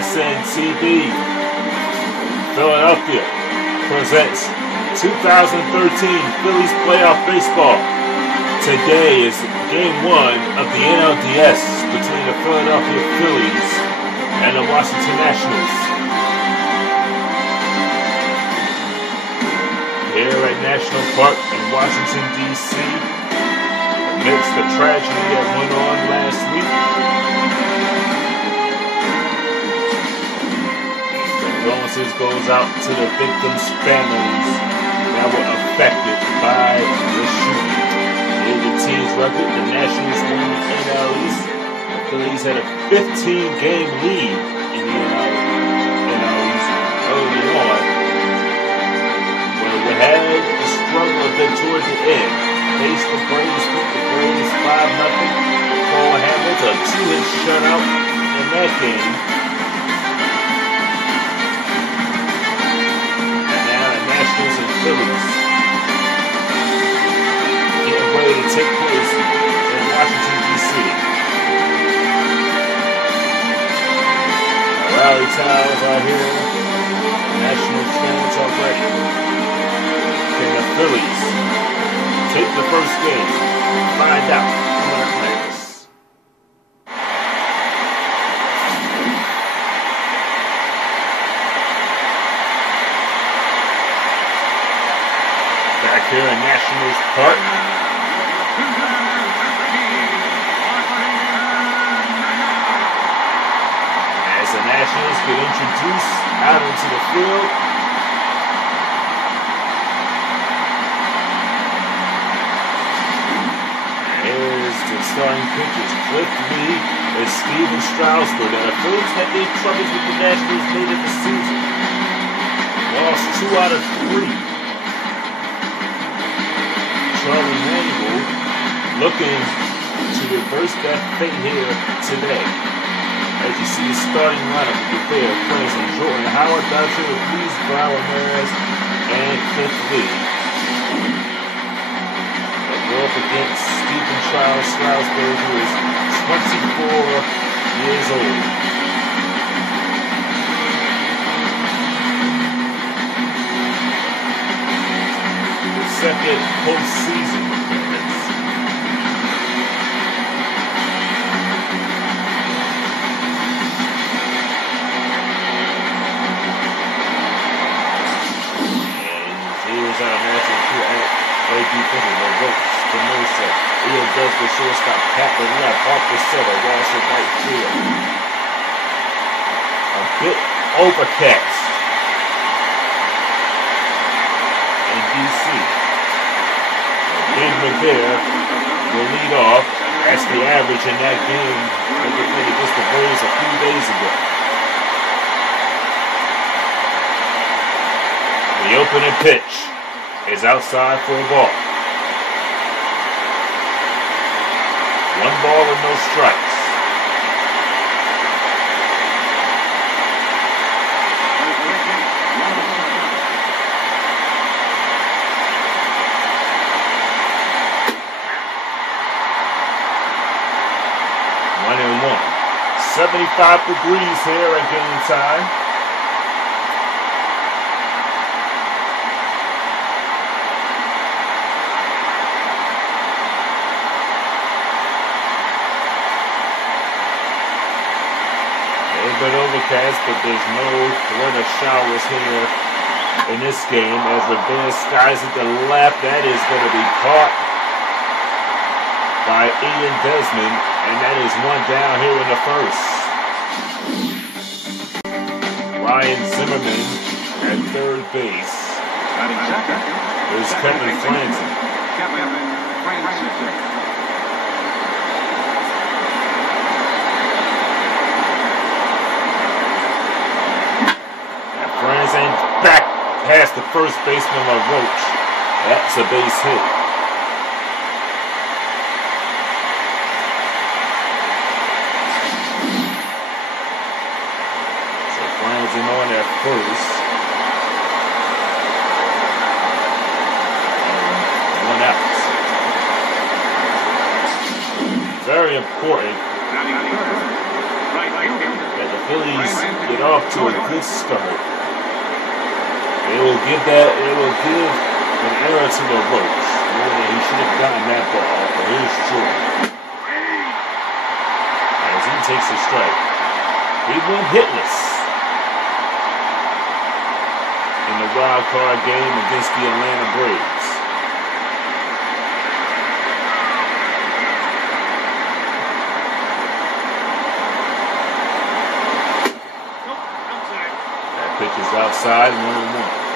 SNTB Philadelphia presents 2013 Phillies Playoff Baseball. Today is Game 1 of the NLDS between the Philadelphia Phillies and the Washington Nationals. Here at National Park in Washington, D.C., amidst the tragedy that went on last week, condolences goes out to the victims' families that were affected by the shooting. The team's record, the Nationals won the NL East. The Phillies had a 15-game lead in the NL East early on, where we had the struggle a bit toward the end. Faced the Braves, beat the Braves 5-0. Cole Hamels, a 2-hit shutout in that game. And now the Nationals and Phillies getting ready to take place in Washington, D.C. The rally towels are here. National fans are ready. Can the Phillies take the first game? Find out coming up next. Back here in Nationals Park. As the Nationals get introduced out into the field, the starting pitchers, Cliff Lee and Steven Strasburg. Now the Phillies had their troubles with the Nationals late in the season. Lost 2 out of 3. Charlie Manuel looking to reverse that fate here today. As you see the starting lineup with their players in Jordan Howard, Dodger, Luis Ramirez, and Cliff Lee. Up against Steven Strasburg, who is 24 years old. The second postseason appearance. And here's our announcing crew at AB Pitcher, Roach, Spinoza, Ian does the shortstop, Kaplan left, Harper center, Walsh at right field. A bit overcast in D.C. Ben Revere will lead off. That's the average in that game that they played against the Braves a few days ago. The opening pitch is outside for a ball. 1 ball and no strikes. One and one. 75 degrees here at game time. Bit overcast, but there's no threat of showers here in this game as Revere skies at the left. That is going to be caught by Ian Desmond, and that is 1 down here in the first. Ryan Zimmerman at third base. There's Kevin Franzen. Franzen back past the first baseman of Roach. That's a base hit. So Franzen on at first. And 1 out. very important that the Phillies get off to a good start. They will give an error to the Roach. He should have gotten that ball, but here's Jordan. As he takes a strike. He went hitless in the wild card game against the Atlanta Braves. That pitch is outside, 1-1.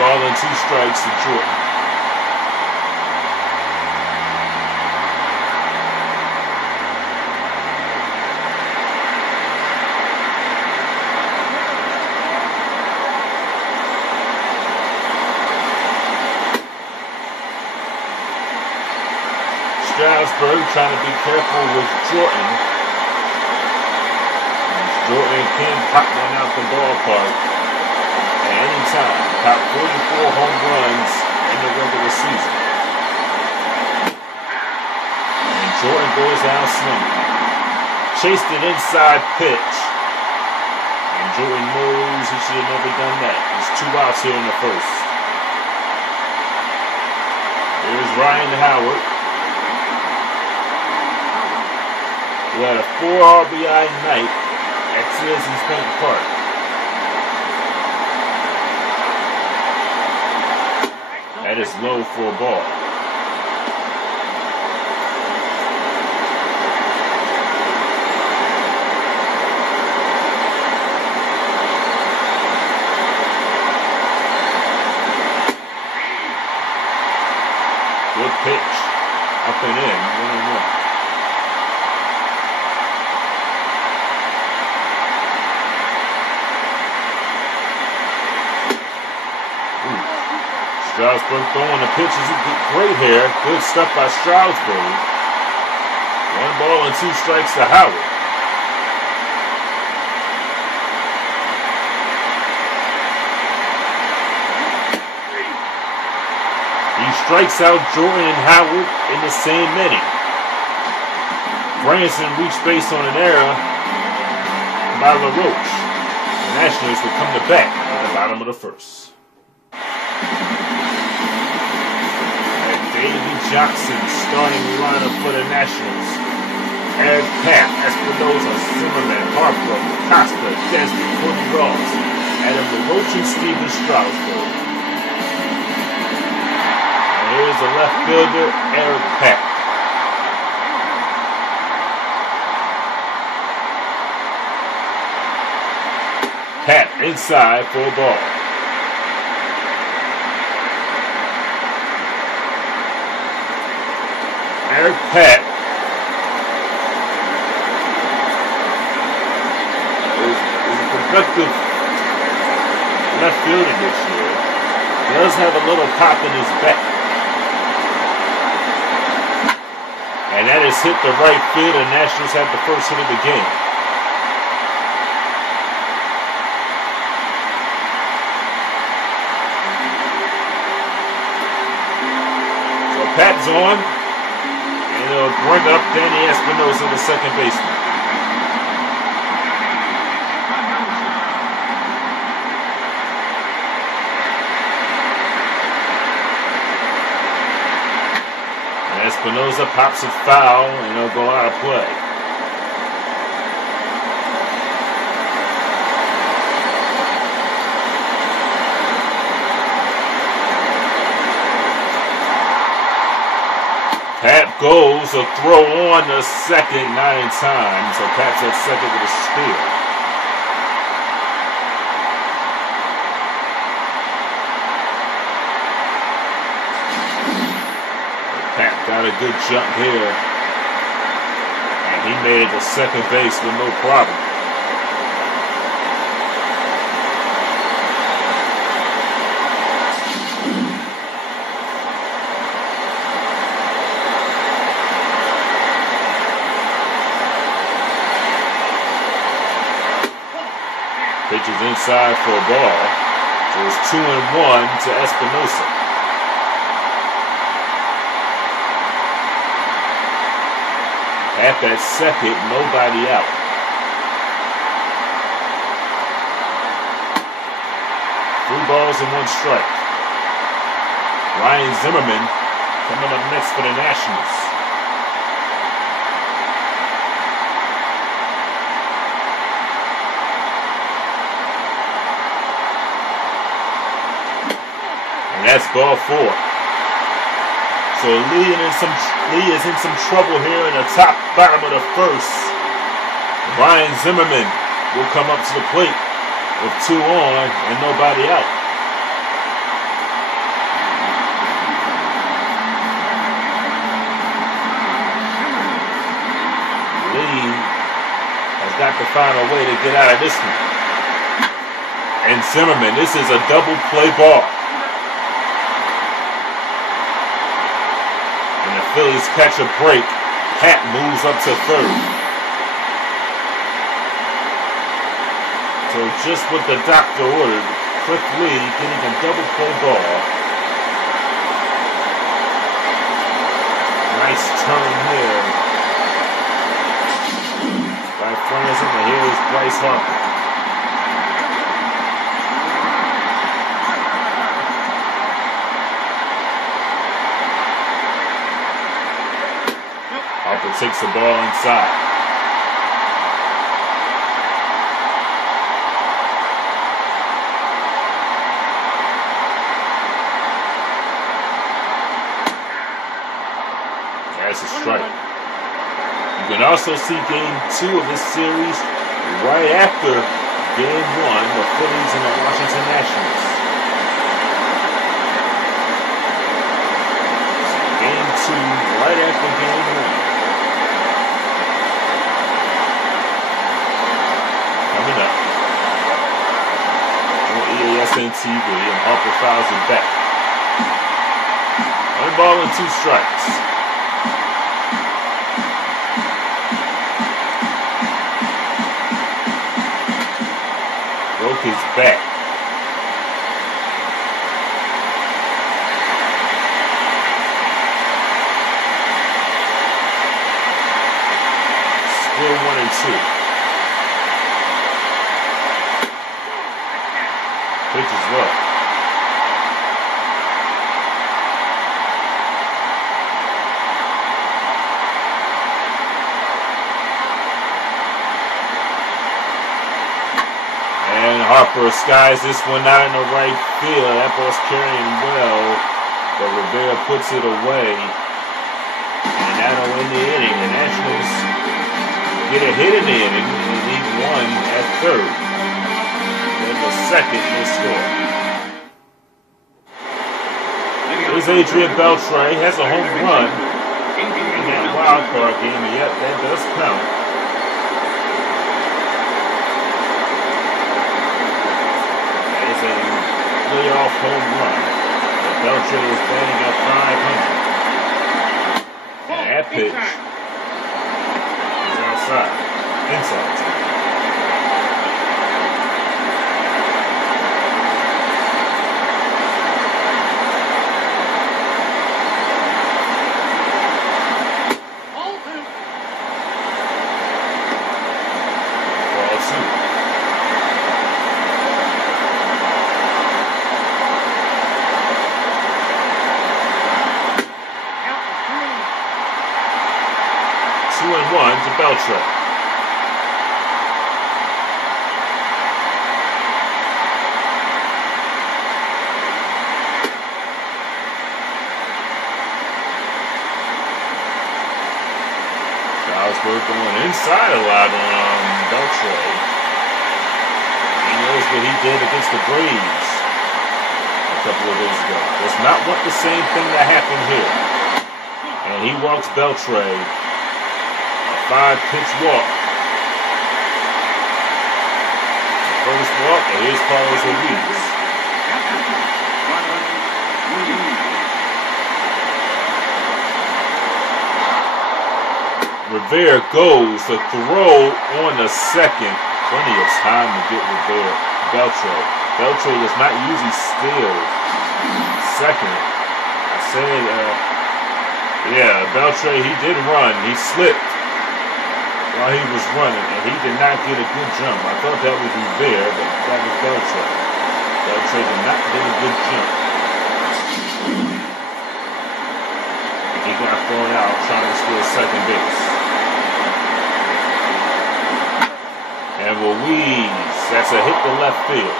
Ball and 2 strikes to Jordan. Strasburg trying to be careful with Jordan. Jordan can pop one out the ballpark at any time. Top 44 home runs in the regular season. And Jordan goes down swinging. Chased an inside pitch. And Jordan knows he should have never done that. There's 2 outs here in the first. There's Ryan Howard, who had a 4 RBI night at Citizens Bank Park. That is low for a ball. Good pitch. Up and in. 1-1. Strasburg throwing the pitches. Great here. Good stuff by Strasburg. 1 ball and 2 strikes to Howard. He strikes out Jordan and Howard in the same inning. Branson reached base on an error by LaRoche. The Nationals will come to bat at the bottom of the first. Davey Johnson starting lineup for the Nationals. Eric Papp, Espinosa, Zimmerman, Harper, Costa, Desmond, Cody Ross, Adam LaRoche, and Steven Strasburg. And here's the left fielder, Eric Papp. Papp inside for a ball. Eric Papp is a productive left fielder this year. He does have a little pop in his back. And that has hit the right field, and Nationals have the first hit of the game. So Papp's on. And it'll bring up Danny Espinosa, the second baseman. And Espinosa pops it foul, and it'll go out of play. Papp goes, a throw on the second, not in time. So Papp's at second with a steal. Papp got a good jump here. And he made it to second base with no problem. Pitches inside for a ball. So it's 2-1 to Espinosa. Half at second, nobody out. Three balls and one strike. Ryan Zimmerman coming up next for the Nationals. And that's ball four. So Lee is in some trouble here in the bottom of the first. Ryan Zimmerman will come up to the plate with 2 on and nobody out. Lee has got to find a way to get out of this one. And Zimmerman, this is a double play ball. And the Phillies catch a break. Pat moves up to third. So just what the doctor ordered, Cliff Lee getting a double play ball. Nice turn here by Franzen, and here's Bryce Harper. Harper takes the ball inside. That's a strike. You can also see game 2 of this series right after game 1, the Phillies and the Washington Nationals. So game 2 right after game 1. Coming up on ESPN TV, and Harper fouls it back. 1 ball and 2 strikes. Broke his back. Still 1-2. Pitch is low. Harper skies this one out in the right field. That ball's carrying well, but Rivera puts it away. And that'll end the inning. The Nationals get a hit in the inning and leave 1 at third. Then the second they score. Here's Adrian Beltre. Has a home run in that wild card game. Yep, that does count. Playoff home run. Beltre is batting at .500. And that pitch is outside. Inside. Ball 2. 2-1 to Beltre. Strasburg going inside a lot on Beltre. He knows what he did against the Braves a couple of days ago. Does not want the same thing that happened here. And he walks Beltre. 5-pitch walk. The first walk, and here's Carlos Ruiz. Rivera goes to throw on the second. Plenty of time to get Rivera. Beltre. Beltre does not usually steal second. I said, yeah, Beltre, he did run. He slipped while he was running, and he did not get a good jump. I thought that was Rivera, but that was Beltre. Beltre did not get a good jump. And he got thrown out trying to steal second base. And Ruiz, that's a hit to left field.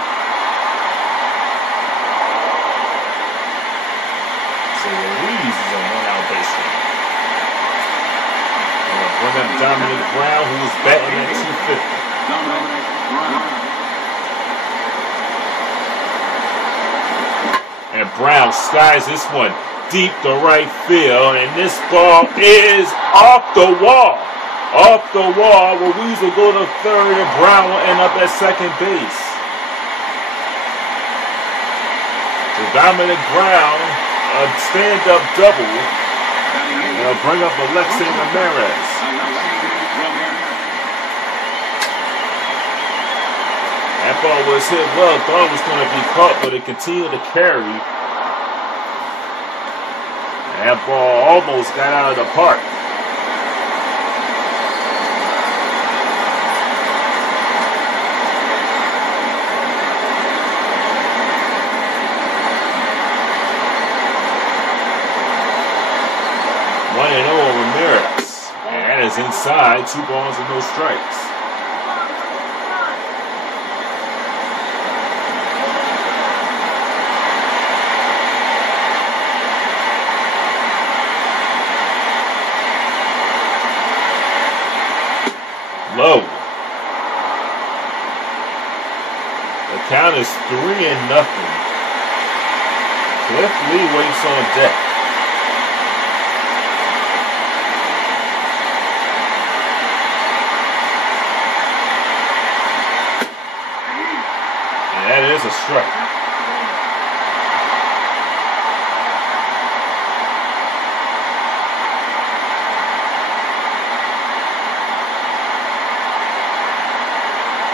So Ruiz is a one-out base runner. Bring up Dominic Brown, who was batting at 250. And Brown skies this one deep to right field, and this ball is off the wall. Off the wall, Ruiz will go to third, and Brown will end up at second base. So Dominic Brown, a stand-up double, and will bring up Alexei Ramirez. That ball was hit well, thought it was going to be caught, but it continued to carry. That ball almost got out of the park. One and 0 Ramirez. And that is inside, 2 balls and no strikes. Low. The count is 3-0. Cliff Lee waits on deck. And that is a strike.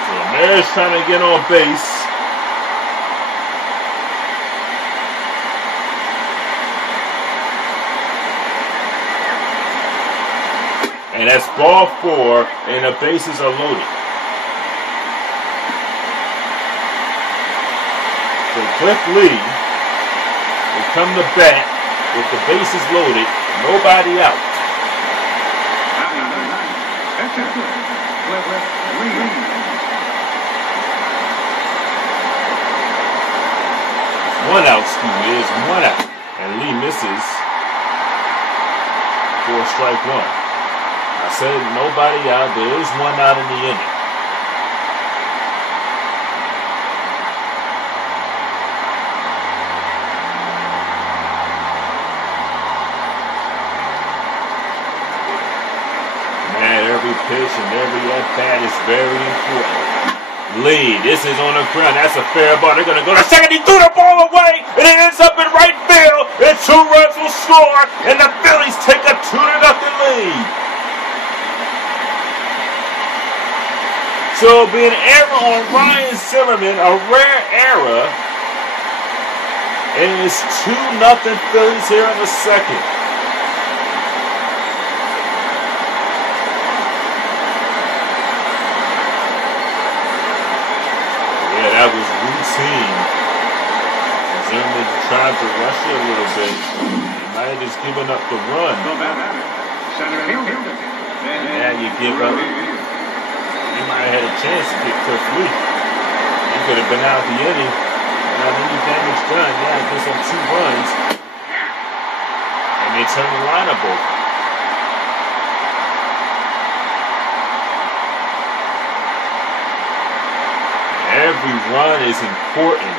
Ramirez trying to get on base. And that's ball 4, and the bases are loaded. So Cliff Lee will come to bat with the bases loaded, nobody out. One out, excuse me, is 1 out. And Lee misses for strike 1. I said nobody out, there is 1 out in the inning. Man, every pitch and every at-bat is very important. Lead. This is on the ground. That's a fair ball. They're going to go to second. He threw the ball away, and it ends up in right field. And 2 runs will score, and the Phillies take a 2-0 lead. So it'll be an error on Ryan Zimmerman, a rare error. And it's 2-0 Phillies here in the second. That was routine. Zimmerman tried to rush it a little bit. He might have just given up the run. Yeah, you give up. He might have had a chance to get Cliff Lee. He could have been out the inning. Not any damage done. Yeah, just on 2 runs. And they turn the lineup over. Every run is important.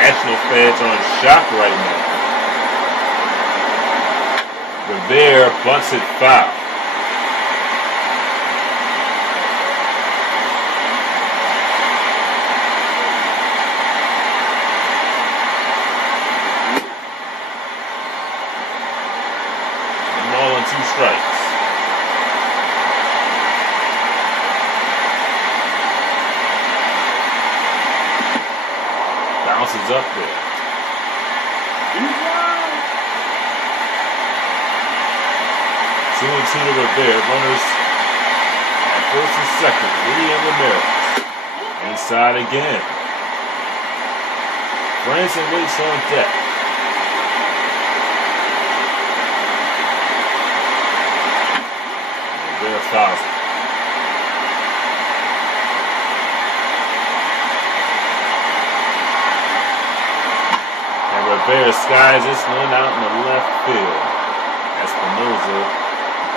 National fans are in shock right now. Rivera bunts it foul. is up there. 2-2 to Rivera. Runners at first and second. William Ramirez. Inside again. Branson waits on deck. Rivera fouls it. And Rivera skies this one out in the left field. Espinosa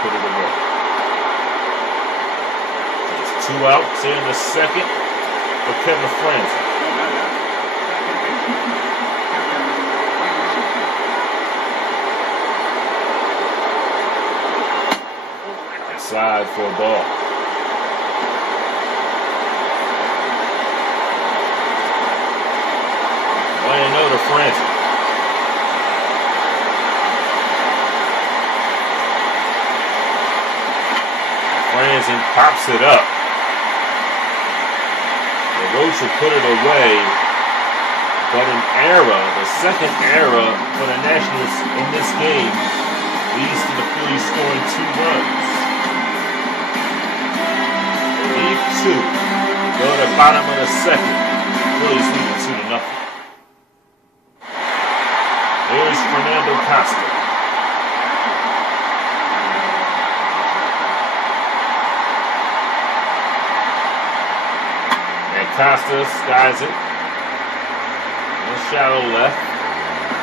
put it away. There's 2 outs here in the second for Kevin Franzen. Side for a ball. One 0 to Franzen. Franzen pops it up. LaRoche will put it away, but an error, the second error for the Nationals in this game, leads to the Phillies scoring 2 runs. They lead 2. Go to the bottom of the second. Phillies lead 2-0. Here's Fernando Costa. Costa skies it. One shallow left.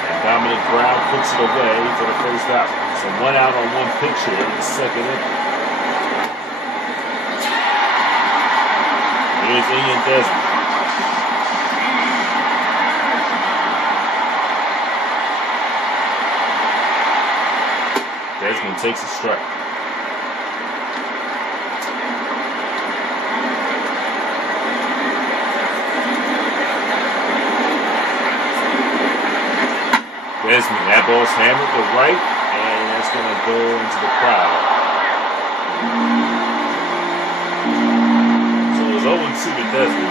And Dominic Brown puts it away for the first out. So 1 out on 1 pitch here in the second inning. Here's Ian Desmond. Desmond takes a strike. Desmond, that ball's hammered to right, and that's going to go into the crowd. So it's 0-2 to Desmond.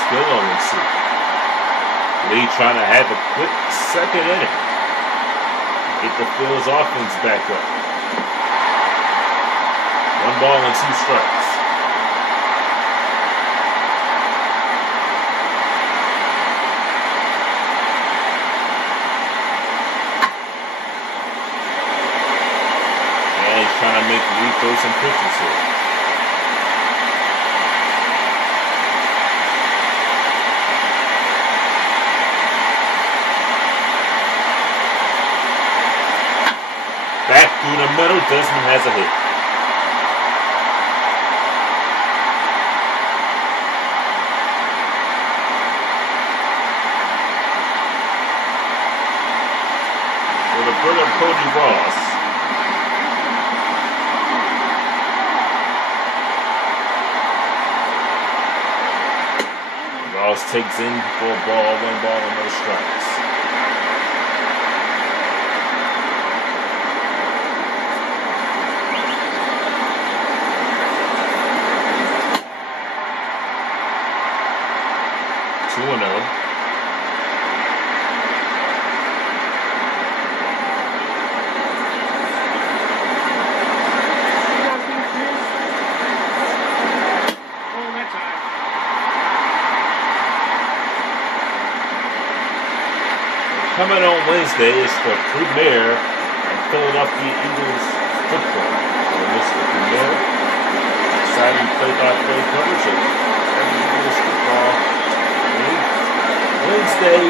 Still 0-2. Lee trying to have a quick second inning. Get the Phil's offense back up. 1 ball and 2 strikes. And he's trying to make Lee throw some pitches here. Back through the middle, Desmond has a hit. Brother Cody Ross. Ross takes in for a ball, 1 ball and no strikes. Two 2-0. Coming on Wednesday is the premiere of Philadelphia Eagles football. Mr. Premier, exciting play-by-play coverage of every Eagles football game. Wednesday,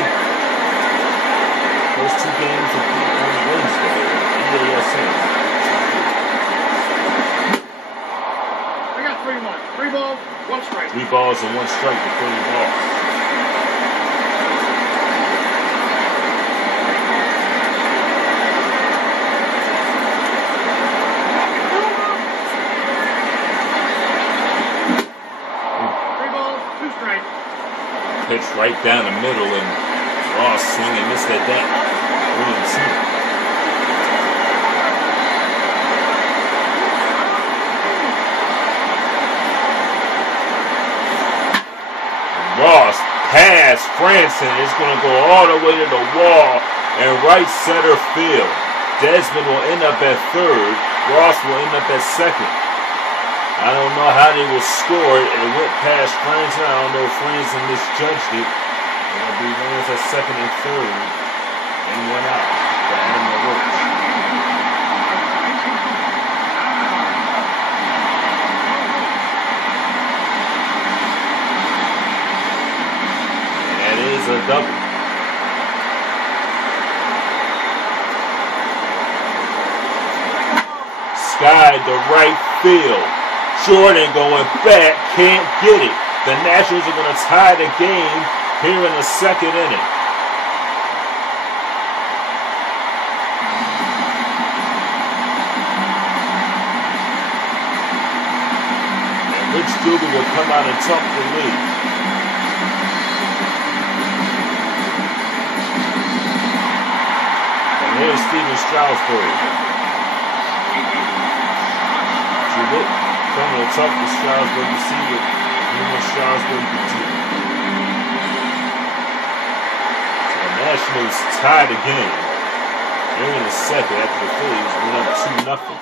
first 2 games will be on Wednesday at EASN. I got 3 balls, 1 strike. 3 balls and 1 strike to Cody Ross. Pitch right down the middle, and Ross swing and missed at that. 3-2. Franson is going to go all the way to the wall and right center field. Desmond will end up at third. Ross will end up at second. I don't know how they will score it. It went past Franson. I don't know if Franson misjudged it. It'll be runners at second and third. And one out for Adam LaRoche. And that is a double. Sky to right field. Jordan going back, can't get it. The Nationals are going to tie the game here in the second inning. And Rich Dugan will come out and tuck the lead. And here's Steven Strasburg. Coming to talk to Strasburg to see what Strasburg can do. So the Nationals tied the game. They're in the second after the Phillies went up 2-0.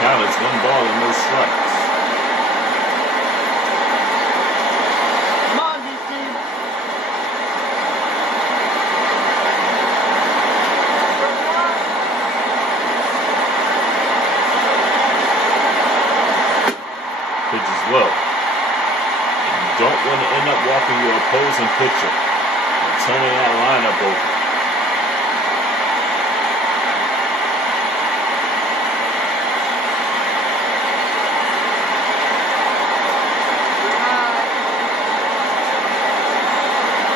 Count is 1 ball and no strikes. Come on, DC. As well. And you don't want to end up walking your opposing pitcher and turning that lineup over.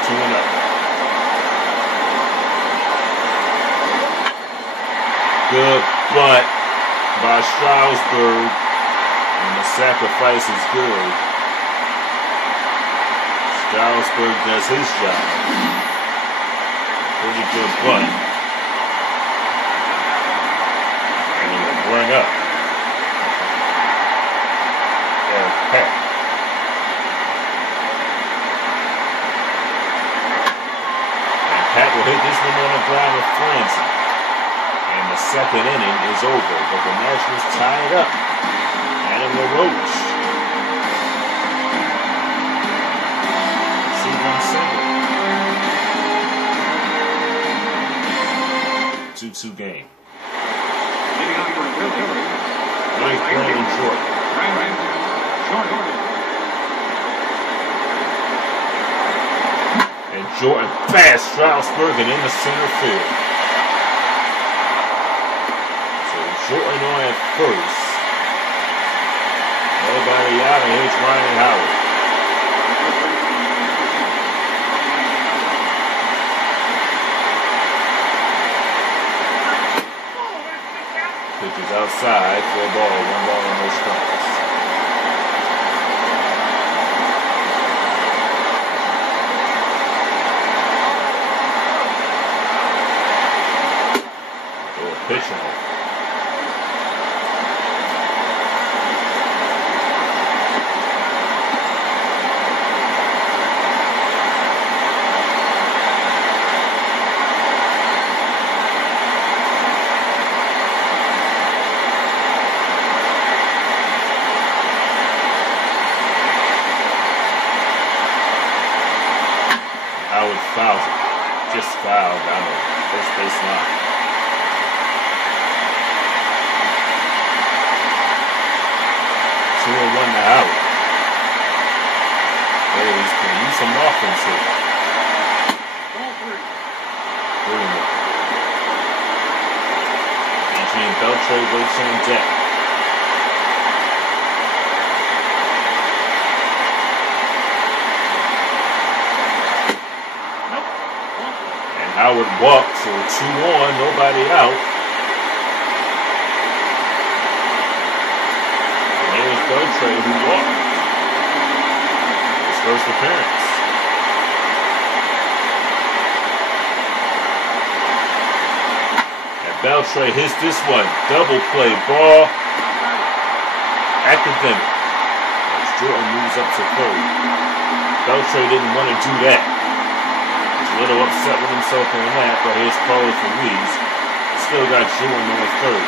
Two and up. Good bunt by Strasburg. And the sacrifice is good. Strasburg does his job. Pretty good bunt. And he will bring up Eric Peck. And Peck will hit this one on the ground with Franson. And the second inning is over, but the Nationals tie it up. Adam LaRoche. C1 single. 2-2 game. Ninth, Brandon Jordan. And Jordan fast Strasburg and in the center field. So Jordan on at first. Nobody out, and here's Ryan Howard. Pitches outside for a ball, 1 ball and no strikes. Throw a pitch off. Fouls it. Just fouled down the first base line. Two and 1 to Howard. Phillies can use some offense here. 3-1. Adrian Beltre waits on deck. Howard walked, so 2-on, nobody out. And there's Beltre who walked. His first appearance. And Beltre hits this one. Double play ball. Academic. As Jordan moves up to third. Beltre didn't want to do that. He's a little upset with himself on that, but here's Carlos Ruiz. Still got Jordan on third.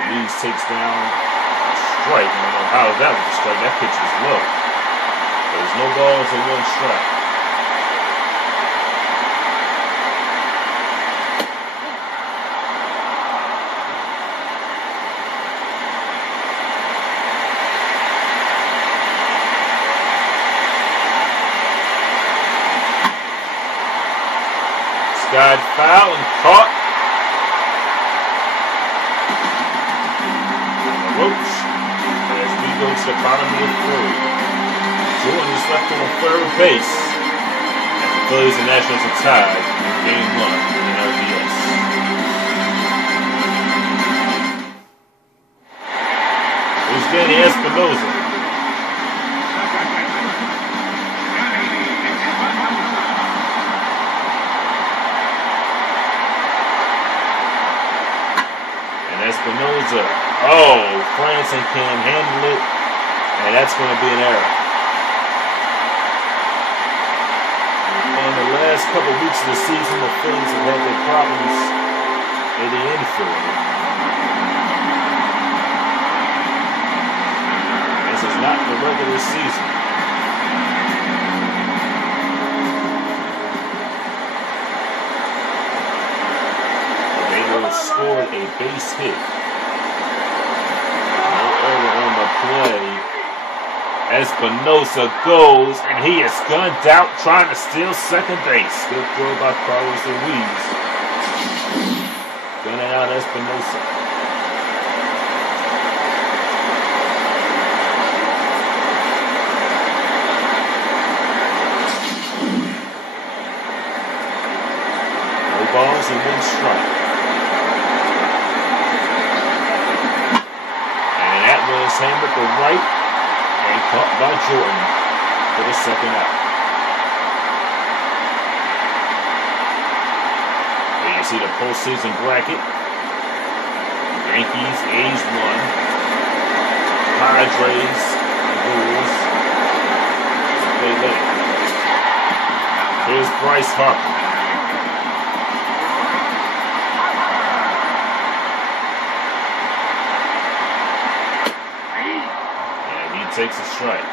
Ruiz takes down a strike. I don't know how that was a strike. That pitch was low. There's no balls and one strike. Got foul and caught. Ropes as we go to the bottom of the third. Jordan is left on third base as the Phillies and Nationals are tied in Game 1 in RBS. Here's Danny Espinosa. Espinosa. Oh, Franson can't handle it, and that's going to be an error. In the last couple weeks of the season, the Phillies have had their problems in the infield. This is not the regular season. Scored a base hit. No error on the play. Espinosa goes, and he is gunned out trying to steal second base. Good throw by Carlos Ruiz. Gunning out Espinosa. No balls and one strike. Hammered to right and caught by Jordan for the second out. Here you see the postseason bracket. Yankees, A's 1. Padres, Bulls. Play late. Here's Bryce Harper. Takes a strike.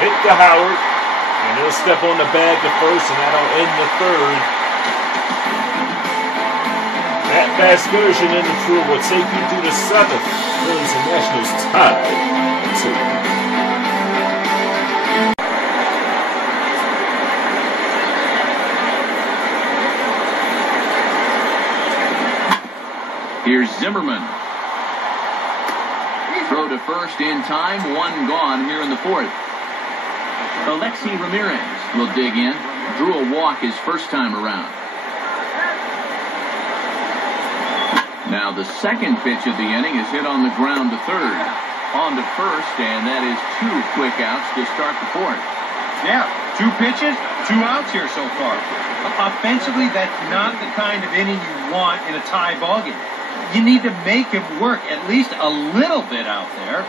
Hit to Howard, and he'll step on the bag to first, and that'll end the third. That fast version in the field will take you through the seventh. Phillies and Nationals tied at 2. Here's Zimmerman. Throw to first in time, one gone here in the fourth. Alexi Ramirez will dig in. Drew a walk his first time around. Now the second pitch of the inning is hit on the ground to third. On to first, and that is 2 quick outs to start the fourth. Yeah, 2 pitches, 2 outs here so far. Offensively, that's not the kind of inning you want in a tie ballgame. You need to make him work at least a little bit out there.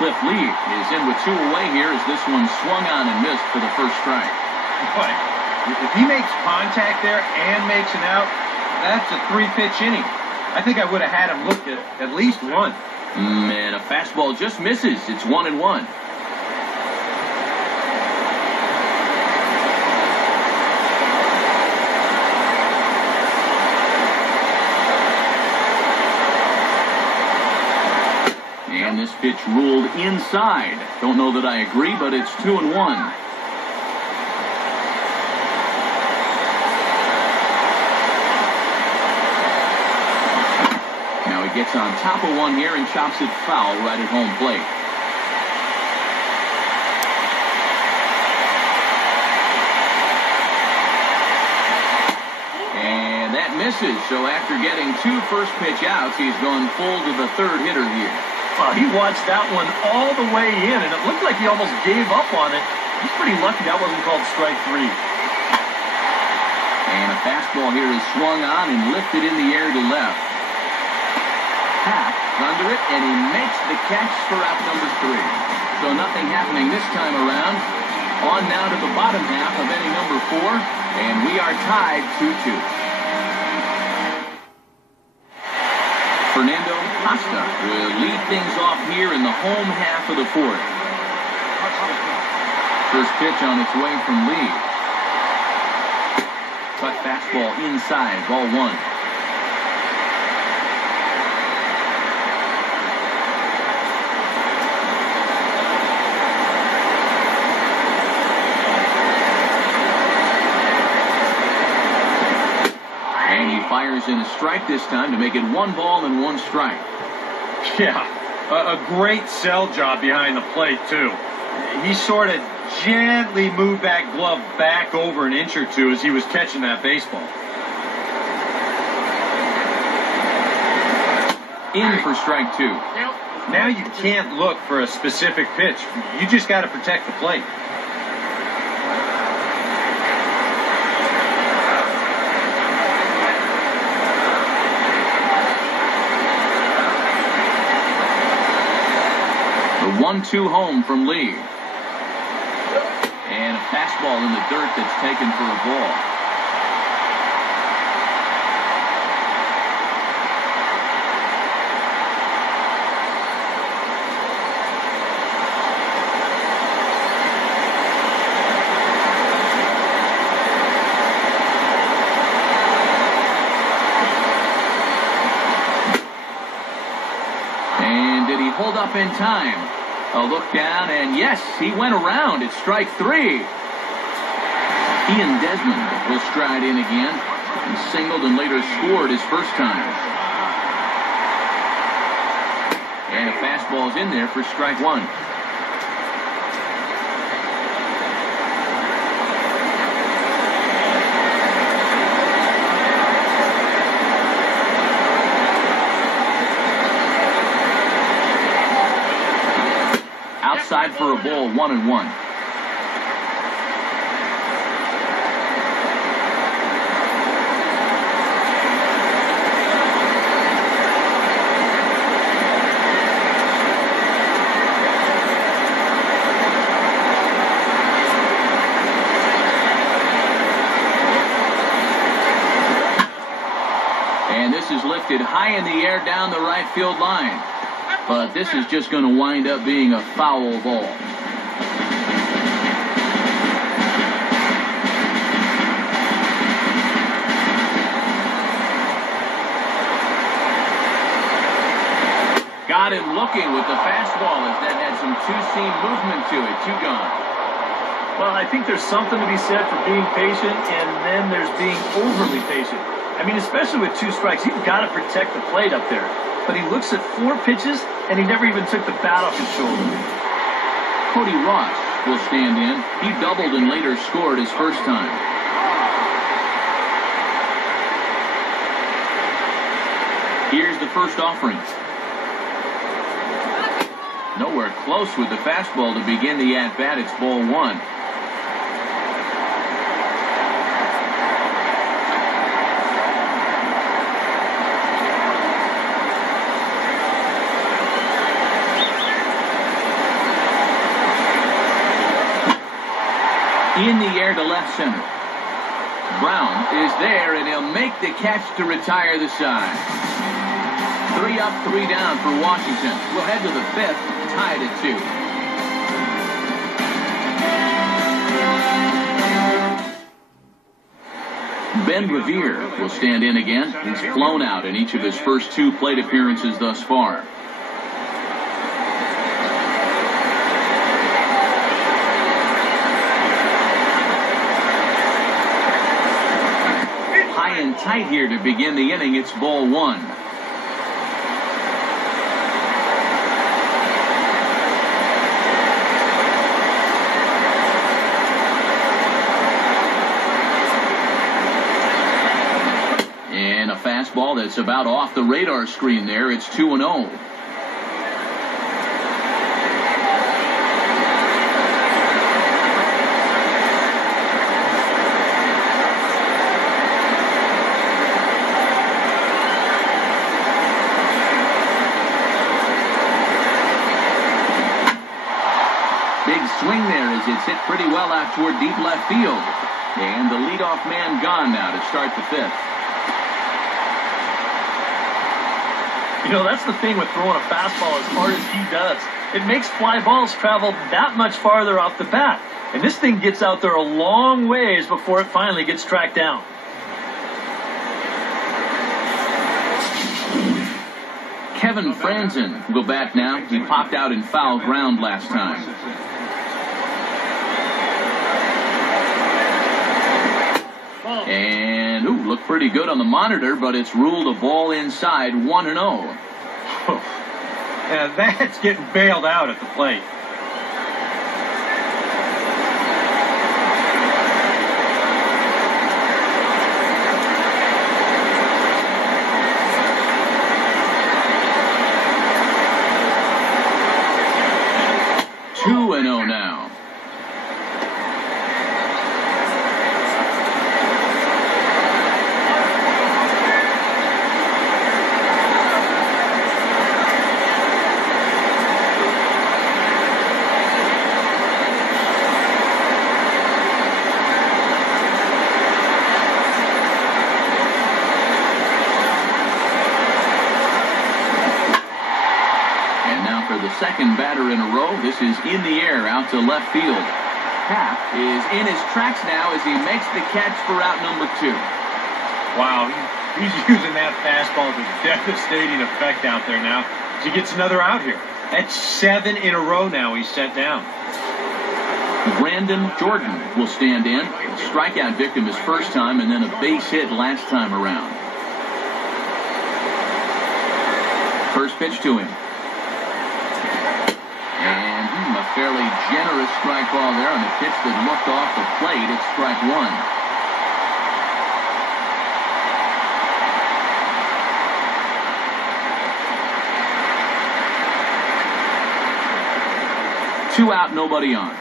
Cliff Lee is in with 2 away here as this one swung on and missed for the first strike. But if he makes contact there and makes an out, that's a 3-pitch inning. I think I would have had him looked at least one. And a fastball just misses. It's 1-1. And this pitch ruled inside. Don't know that I agree, but it's 2-1. Now he gets on top of one here and chops it foul right at home plate. And that misses. So after getting 2 first pitch outs, he's gone full to the third hitter here. Well, he watched that one all the way in, and it looked like he almost gave up on it. He's pretty lucky that wasn't called strike three. And a fastball here is swung on and lifted in the air to left. Happ under it, and he makes the catch for out number 3. So nothing happening this time around. On now to the bottom half of inning number 4, and we are tied 2-2. Fernando Costa will lead things off here in the home half of the 4th. First pitch on its way from Lee. Cut fastball inside, ball 1. And he fires in a strike this time to make it 1 ball and 1 strike. Yeah, a great sell job behind the plate, too. He sort of gently moved that glove back over an inch or two as he was catching that baseball. In for strike 2. Now you can't look for a specific pitch. You just got to protect the plate. The 1-2 home from Lee. And a fastball in the dirt that's taken for a ball. And did he hold up in time? A look down, and yes, he went around. It's strike 3. Ian Desmond will stride in again. He singled and later scored his first time. And a fastball's in there for strike 1. Outside for a ball, 1-1. And this is lifted high in the air down the right field line. But this is just going to wind up being a foul ball. Got him looking with the fastball as that had some two-seam movement to it. 2 gone. Well, I think there's something to be said for being patient, and then there's being overly patient. I mean, especially with 2 strikes, you've got to protect the plate up there. But he looks at 4 pitches, and he never even took the bat off his shoulder. Cody Ross will stand in. He doubled and later scored his first time. Here's the first offering. Nowhere close with the fastball to begin the at-bat. It's ball 1. In the air to left center. Brown is there, and he'll make the catch to retire the side. 3 up, 3 down for Washington. We'll head to the 5th, tied at 2. Ben Revere will stand in again. He's flown out in each of his first 2 plate appearances thus far. High and tight here to begin the inning. It's ball 1. And a fastball that's about off the radar screen there. It's 2-0. hit pretty well out toward deep left field. And the leadoff man gone now to start the fifth. You know, that's the thing with throwing a fastball as hard as he does. It makes fly balls travel that much farther off the bat. And this thing gets out there a long ways before it finally gets tracked down. Kevin Franzen will go back now. He popped out in foul ground last time. And, looked pretty good on the monitor, but it's ruled a ball inside, 1-0. Yeah, that's getting bailed out at the plate. Two and 0 now. Second batter in a row. This is in the air out to left field. Happ is in his tracks now as he makes the catch for out number 2. Wow, he's using that fastball to devastating effect out there now. He gets another out here. That's 7 in a row now he's set down. Brandon Jordan will stand in. Strikeout victim his first time and then a base hit last time around. First pitch to him. A fairly generous strike ball there on the pitch that looked off the plate. It's strike 1. Two out, nobody on.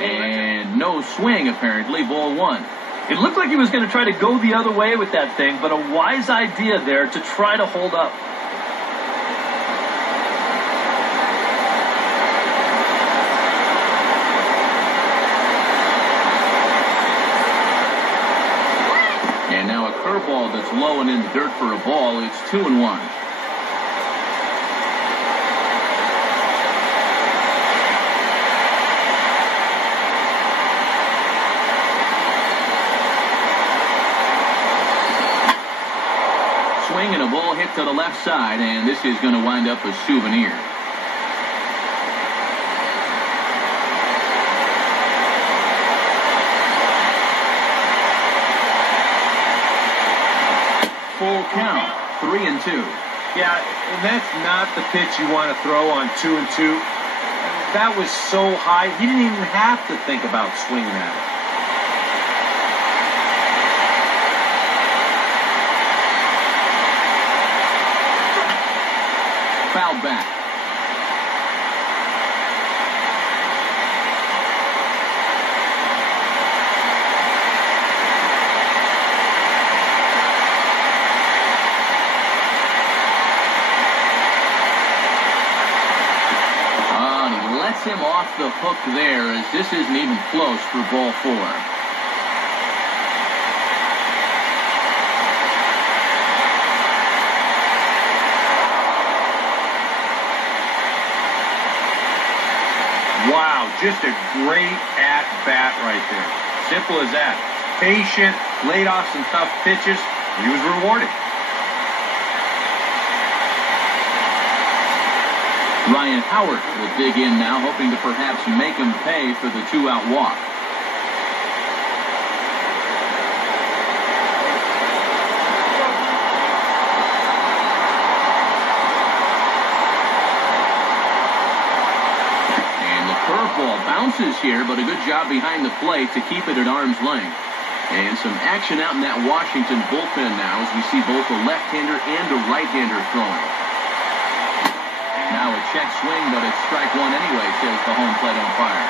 And no swing, apparently, ball 1. It looked like he was going to try to go the other way with that thing, but a wise idea there to try to hold up. And now a curveball that's low and in the dirt for a ball. It's 2-1. Swing and a ball hit to the left side, and this is going to wind up a souvenir. Full count, 3-2. Yeah, and that's not the pitch you want to throw on 2-2. That was so high, he didn't even have to think about swinging at it. Fouled back. Him off the hook there, as this isn't even close for ball 4. Wow, just a great at-bat right there. Simple as that. Patient, laid off some tough pitches, and he was rewarded. Ryan Howard will dig in now, hoping to perhaps make him pay for the 2-out walk. And the curveball bounces here, but a good job behind the plate to keep it at arm's length. And some action out in that Washington bullpen now as we see both a left-hander and a right-hander throwing. Now a check swing, but it's strike 1 anyway, says the home plate umpire.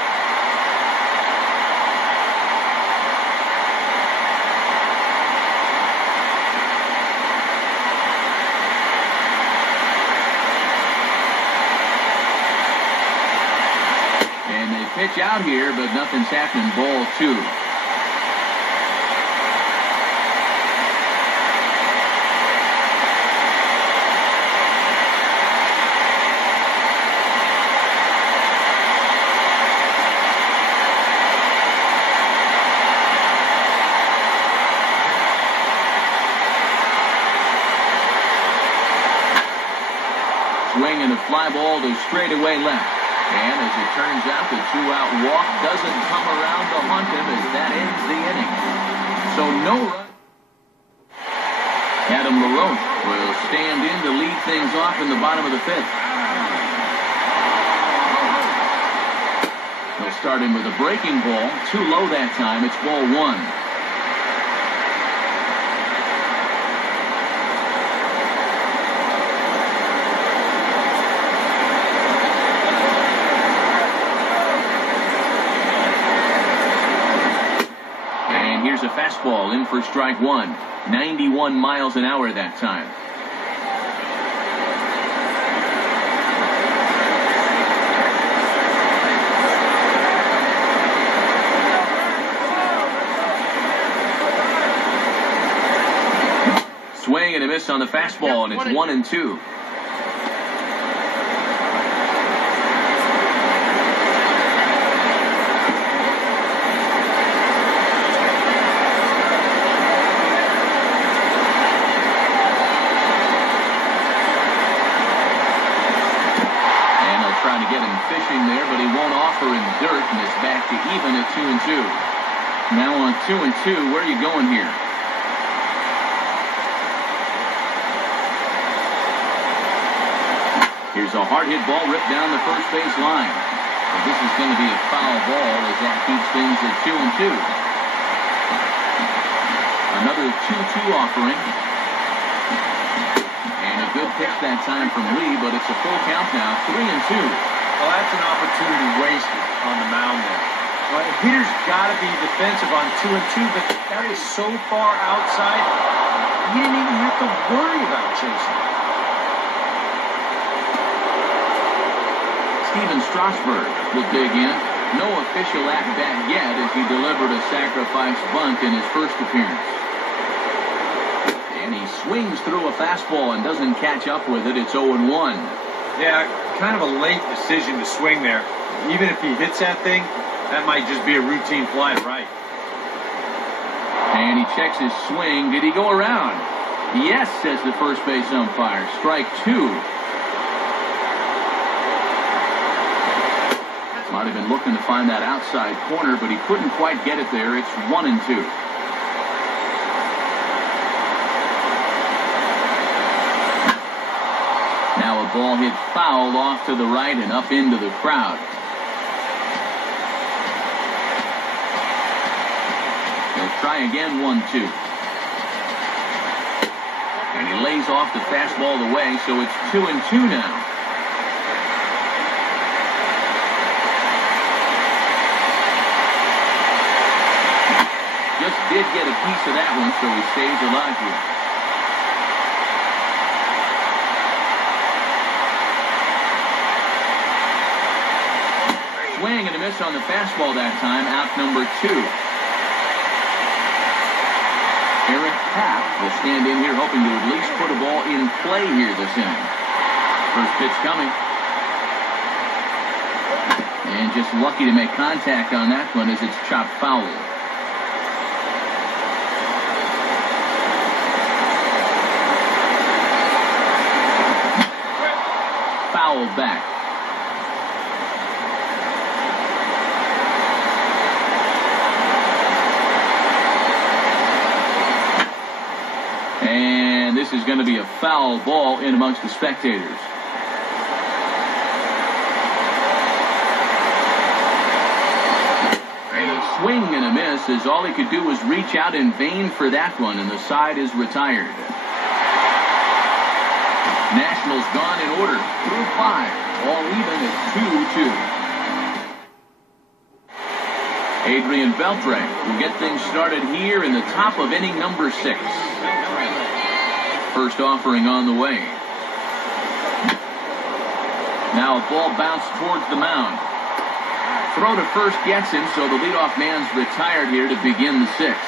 pitch out here, but nothing's happening. Ball 2. Swing and a fly ball to straightaway left. And as it turns out, the 2-out walk doesn't come around to haunt him as that ends the inning. So no run. Adam LaRoche will stand in to lead things off in the bottom of the 5th. He'll start him with a breaking ball. Too low that time. It's ball 1. Here's a fastball in for strike 1. 91 miles an hour that time. Swing and a miss on the fastball, and it's 1-2. Fishing there, but he won't offer in dirt, and it's back to even at 2-2. Now on 2-2, where are you going here? Here's a hard hit ball ripped down the first base line. Well, this is going to be a foul ball as that keeps things at 2-2. Another 2-2 offering. And a good pitch that time from Lee, but it's a full count now, 3-2. Well, that's an opportunity wasted on the mound there. Well, the hitter's got to be defensive on 2-2, but that is so far outside, he didn't even have to worry about chasing. Steven Strasburg will dig in. No official at-bat yet as he delivered a sacrifice bunt in his first appearance. And he swings through a fastball and doesn't catch up with it. It's 0-1. Yeah, kind of a late decision to swing there. Even if he hits that thing, that might just be a routine fly to right. And he checks his swing. Did he go around? Yes, says the first base umpire. Strike 2. Might have been looking to find that outside corner, but he couldn't quite get it there. It's 1-2. Now a ball hit foul off to the right and up into the crowd. He'll try again, 1-2. And he lays off the fastball away, so it's 2-2 now. Just did get a piece of that one, so he stays alive here. Swing and a miss on the fastball that time, out number 2. Eric Papp will stand in here hoping to at least put a ball in play here this inning. First pitch coming. And just lucky to make contact on that one as it's chopped foul. Fouled back. And this is going to be a foul ball in amongst the spectators. And a swing and a miss as all he could do was reach out in vain for that one, and the side is retired. Nationals gone in order through 5, all even at 2-2. Adrian Beltre will get things started here in the top of inning number 6. First offering on the way. Now a ball bounced towards the mound. Throw to first gets him, so the leadoff man's retired here to begin the sixth.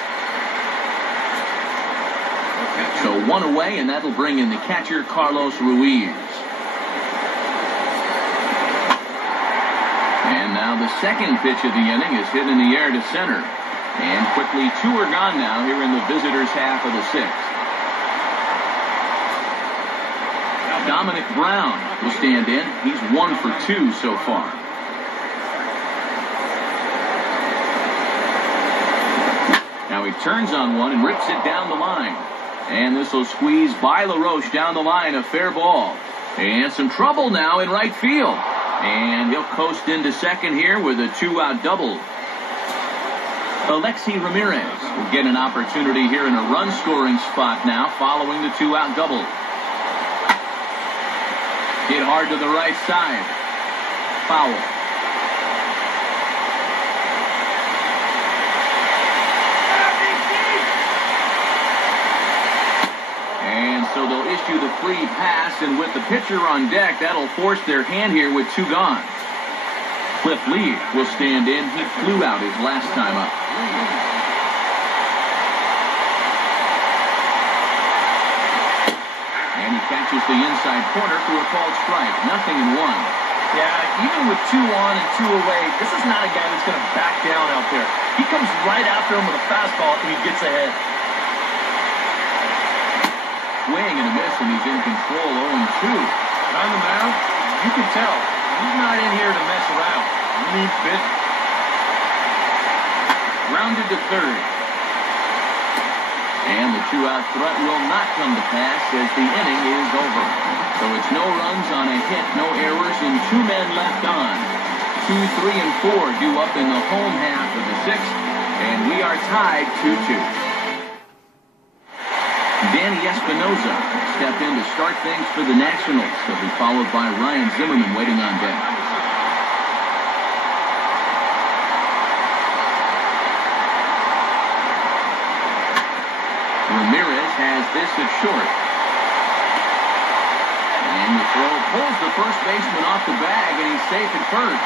So one away, and that'll bring in the catcher, Carlos Ruiz. And now the second pitch of the inning is hit in the air to center. And quickly, two are gone now here in the visitors' half of the sixth. Dominic Brown will stand in. He's 1 for 2 so far. Now he turns on one and rips it down the line. And this will squeeze by LaRoche down the line, a fair ball. And some trouble now in right field. And he'll coast into second here with a 2-out double. Alexi Ramirez will get an opportunity here in a run-scoring spot now following the 2-out double. Hit hard to the right side. Foul. And so they'll issue the free pass, and with the pitcher on deck, that'll force their hand here with 2 gone. Cliff Lee will stand in. He flew out his last time up. And he catches the inside corner for a called strike. 0-1. Yeah, even with 2 on and 2 away, this is not a guy that's going to back down out there. He comes right after him with a fastball, and he gets ahead. Swing and a miss, and he's in control. 0-2. On the mound, you can tell he's not in here to mess around. He means business. Grounded to third. And the 2-out threat will not come to pass as the inning is over. So it's no runs on a hit, no errors, and 2 men left on. 2, 3, and 4 due up in the home half of the sixth, and we are tied 2-2. Danny Espinoza stepped in to start things for the Nationals. He'll be followed by Ryan Zimmerman waiting on deck. Ramirez has this at short. And the throw pulls the first baseman off the bag, and he's safe at first.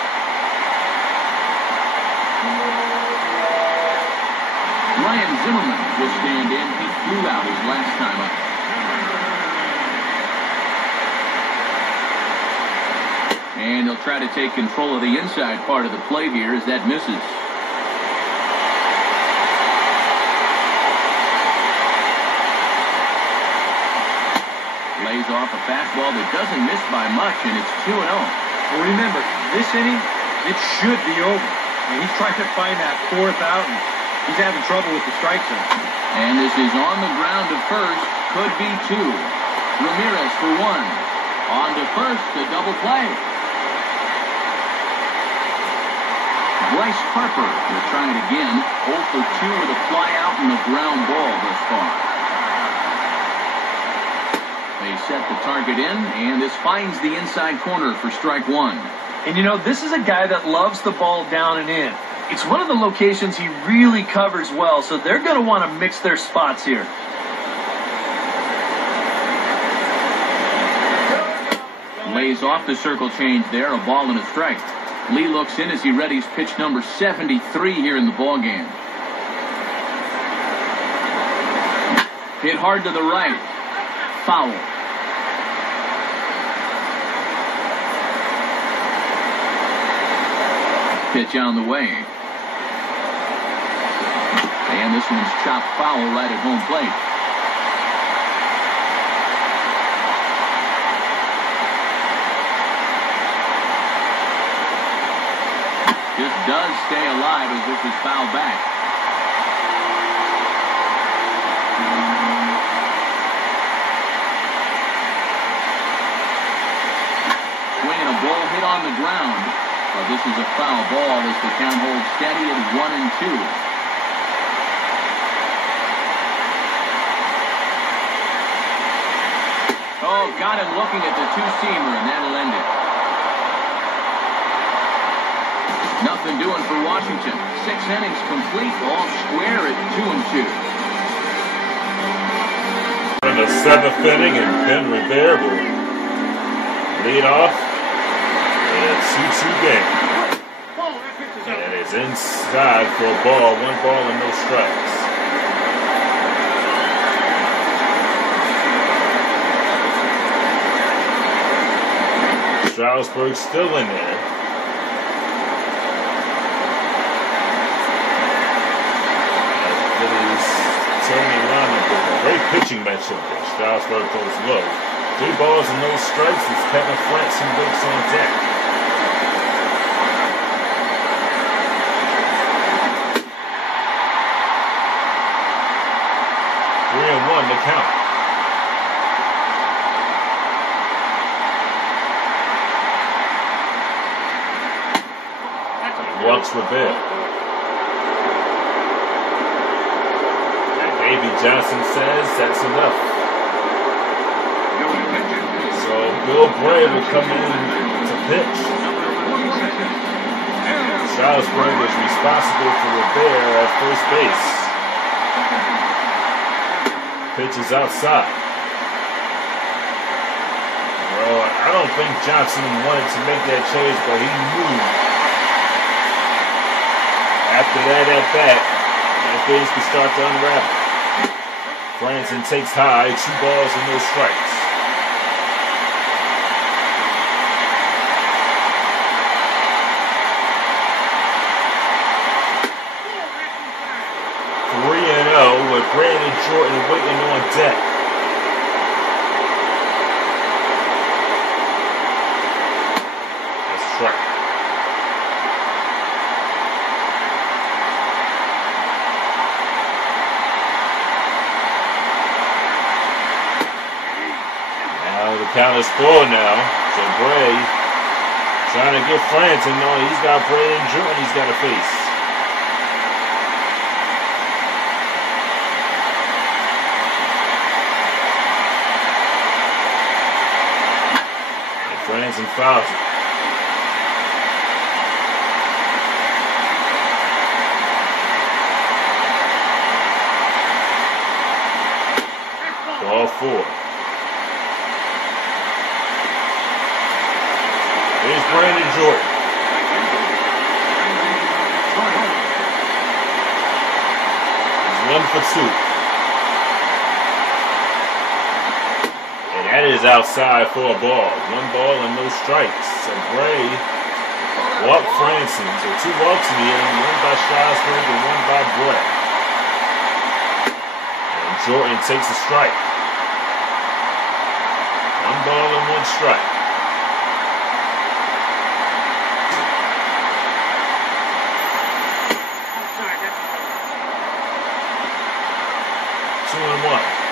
Ryan Zimmerman will stand in. He flew out his last time up. And he'll try to take control of the inside part of the plate here as that misses. Lays off a fastball that doesn't miss by much, and it's 2-0. Well, remember, this inning, it should be over. And he's trying to find that 4th out, and he's having trouble with the strike zone. And this is on the ground to first. Could be 2. Ramirez for 1. On to first, the double play. Bryce Harper will try it again. 0 for 2 with a fly out and a ground ball thus far. They set the target in, and this finds the inside corner for strike 1. And you know, this is a guy that loves the ball down and in. It's one of the locations he really covers well, so they're going to want to mix their spots here. Lays off the circle change there, a ball and a strike. Lee looks in as he readies pitch number 73 here in the ballgame. Hit hard to the right. Foul. Pitch on the way. And this one's chopped foul right at home plate. This does stay alive as this is fouled back. Swing and a ball hit on the ground. But this is a foul ball as the count holds steady at 1-2. Oh, got him looking at the 2-seamer, and that'll end it. Nothing doing for Washington. 6 innings complete, all square at 2-2. In the 7th inning, and Ben Revere will lead off. 2-2 game. It's inside for a ball. 1 ball and no strikes. Stroudsburg still in there. Phillies turning lineup with a great pitching matchup there. Stroudsburg goes low. 3 balls and no strikes as Kevin Franson waits on deck. The count. Walks Rivera. And Davey Johnson says that's enough. So Bill Bray will come in to pitch. Stroudsburg is responsible for Rivera at first base. Pitch is outside. Well, I don't think Johnson wanted to make that change, but he knew after that at bat, that things could start to unravel. Franson takes high, 2 balls and no strikes. With Brandon Jordan waiting on deck. That's strike. Now the count is full now. So Bray trying to get Franson on. He's got Brandon Jordan he's got to face. Franson fouls it. Ball 4. Here's Brandon Jordan. He's 1 for 2. That is outside for a ball. 1 ball and no strikes. So Bray walked Franson. So 2 walks in the end. 1 by Stroudsburg and 1 by Bray. And Jordan takes a strike. 1 ball and 1 strike. Two and 1.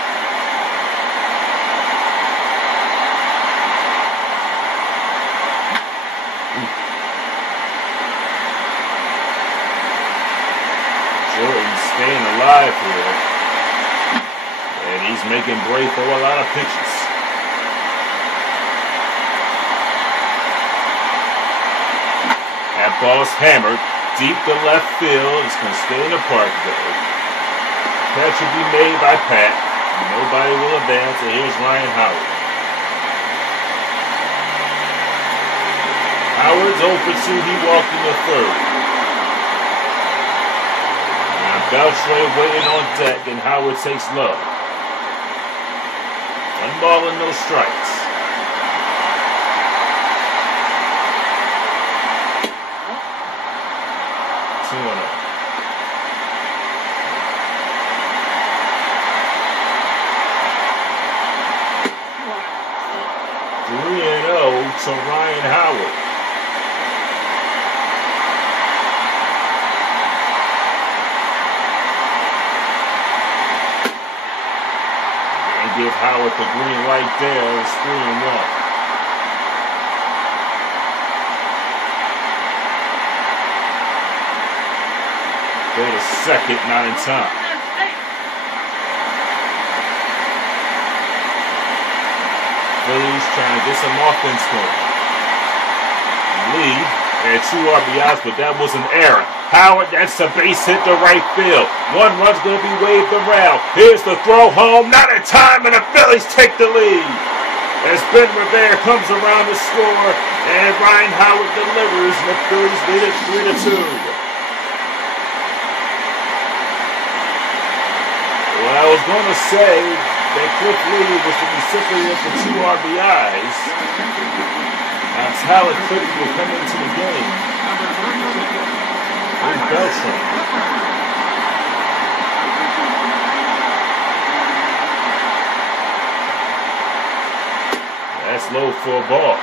Staying alive here. And he's making Bray throw a lot of pitches. That ball's hammered deep to left field. It's going to stay in the park though. Catch will be made by Pat. Nobody will advance. And here's Ryan Howard. Howard's 0 for 2. He walked in the 3rd. Beltray waiting on deck, and Howard takes low. 1 ball and no strikes. 2-0. To Ryan Howard. Give Howard the green light there. It's 3-1. Go to second, not in time. Phillies trying to get some offense going. Lee had 2 RBIs, but that was an error. Howard, that's a base hit to right field. 1 run's going to be waved around. Here's the throw home. Not in time, and the Phillies take the lead. As Ben Rivera comes around the score, and Ryan Howard delivers, and the Phillies lead it 3-2. Well, I was going to say that Cliff Lee was the recipient of 2 RBIs. Tyler Cliff will come into the game. Here's Beltran. That's low for a ball.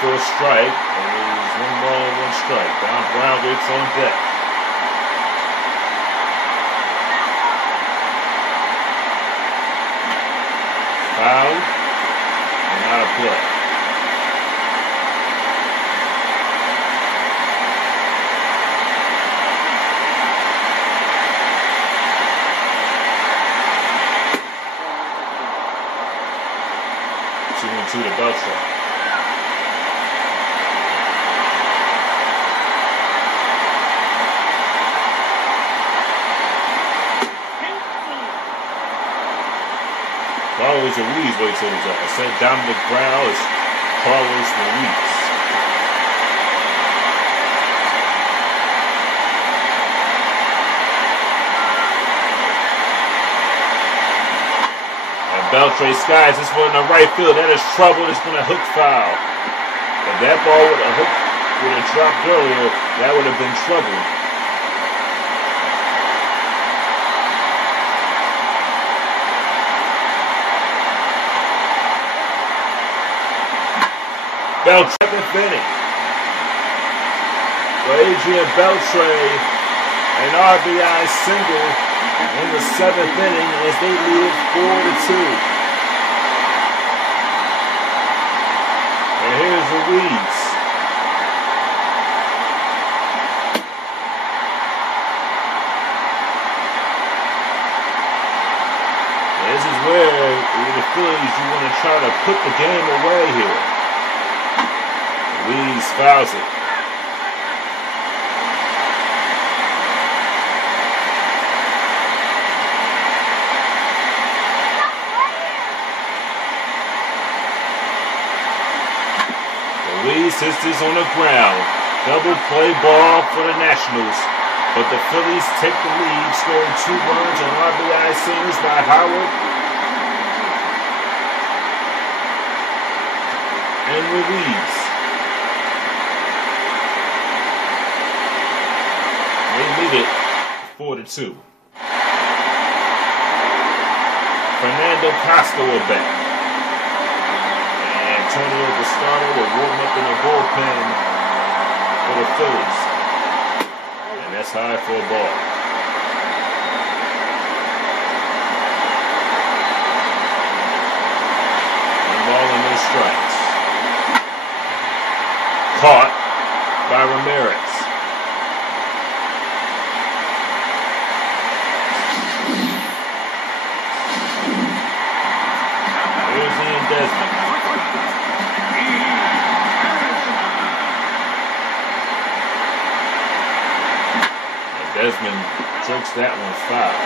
For a strike, and it is 1 ball and 1 strike. Brown waits on deck. Foul, and out of play. Two and two to Beltran. Carlos Ruiz waits on his ass. Said Dominic Brown is Carlos Ruiz. And Beltran skies this one in the right field. That is trouble. It's been a hook foul. If that ball would have dropped earlier, that would have been trouble. Beltran, second inning. For Adrian Beltran, an RBI single in the 7th inning as they lead 4-2. And here's Ruiz. This is where the Phillies, you want to try to put the game away here. Ruiz fouls it. Ruiz hits this on the ground. Double play ball for the Nationals. But the Phillies take the lead, scoring 2 runs on RBI singles by Howard and Ruiz. They lead it 4-2. Fernando Costa will bat. And Antonio Bastardo will warm up in the bullpen for the Phillies. And that's high for a ball. One ball and no strikes. Caught by Ramirez. Desmond. And Desmond jerks that one foul.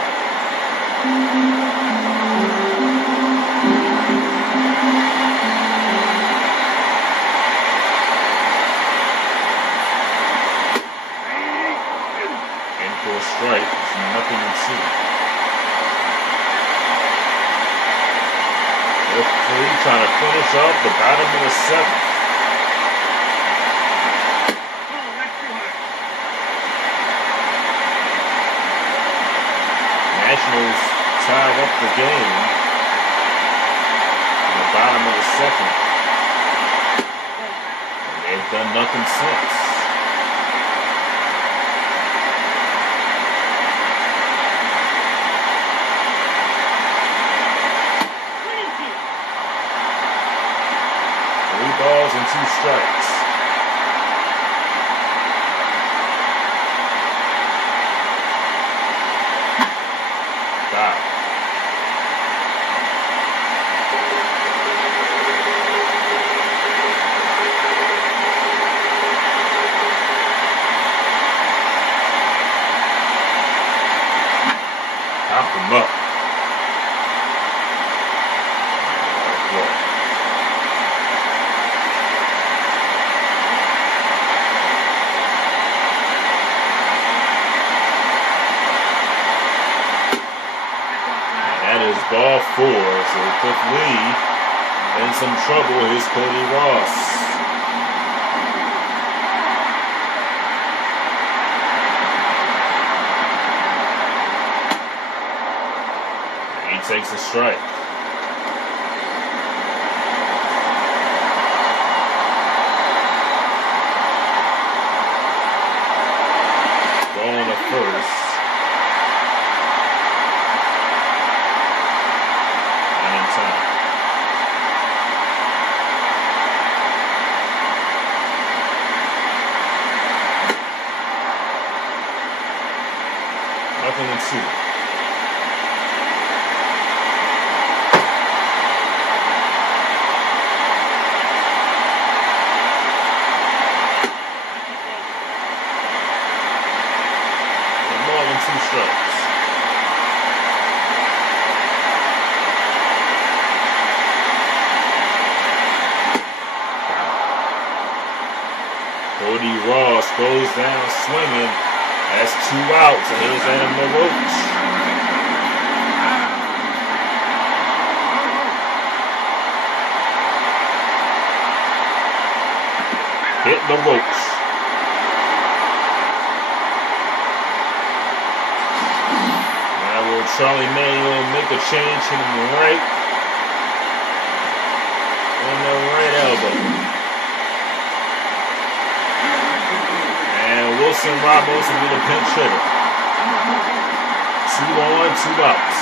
And for a strike, it's nothing to see. Trying to finish off the bottom of the 7th. Nationals tied up the game in the bottom of the 2nd. And they've done nothing since. Balls and 2 strikes. Foul. Pop him up. ball 4. So Cliff Lee in some trouble. Here's Cody Ross. He takes a strike. Ball on the first. And in time. Nothing in 2. Two strikes. Cody Ross goes down swinging. That's 2 outs. And here's Adam LaRoche. Hit LaRoche. Charlie Manuel make a change, hit him right on the right elbow. And Wilson Ramos will be the pinch hitter. 2 on, 2 outs.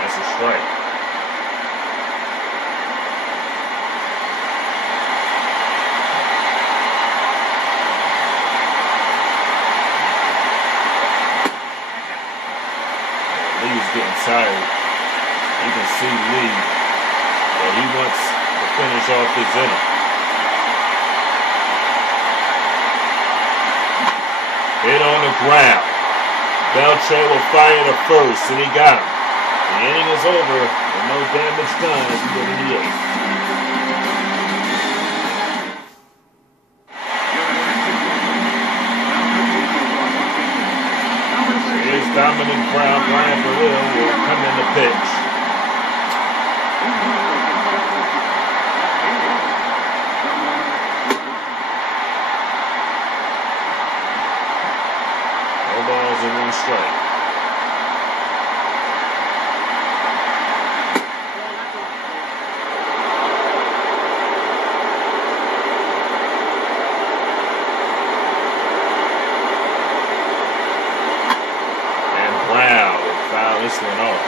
That's a strike. Lee's getting tired. You can see Lee. But he wants to finish off this inning. Hit on the ground. Beltre will fire the first, and he got him. The inning is over, and no damage done as we go to the 8th. Dominic Brown, Brian Berlin will come in the pitch. No balls and 1 strike. This one off.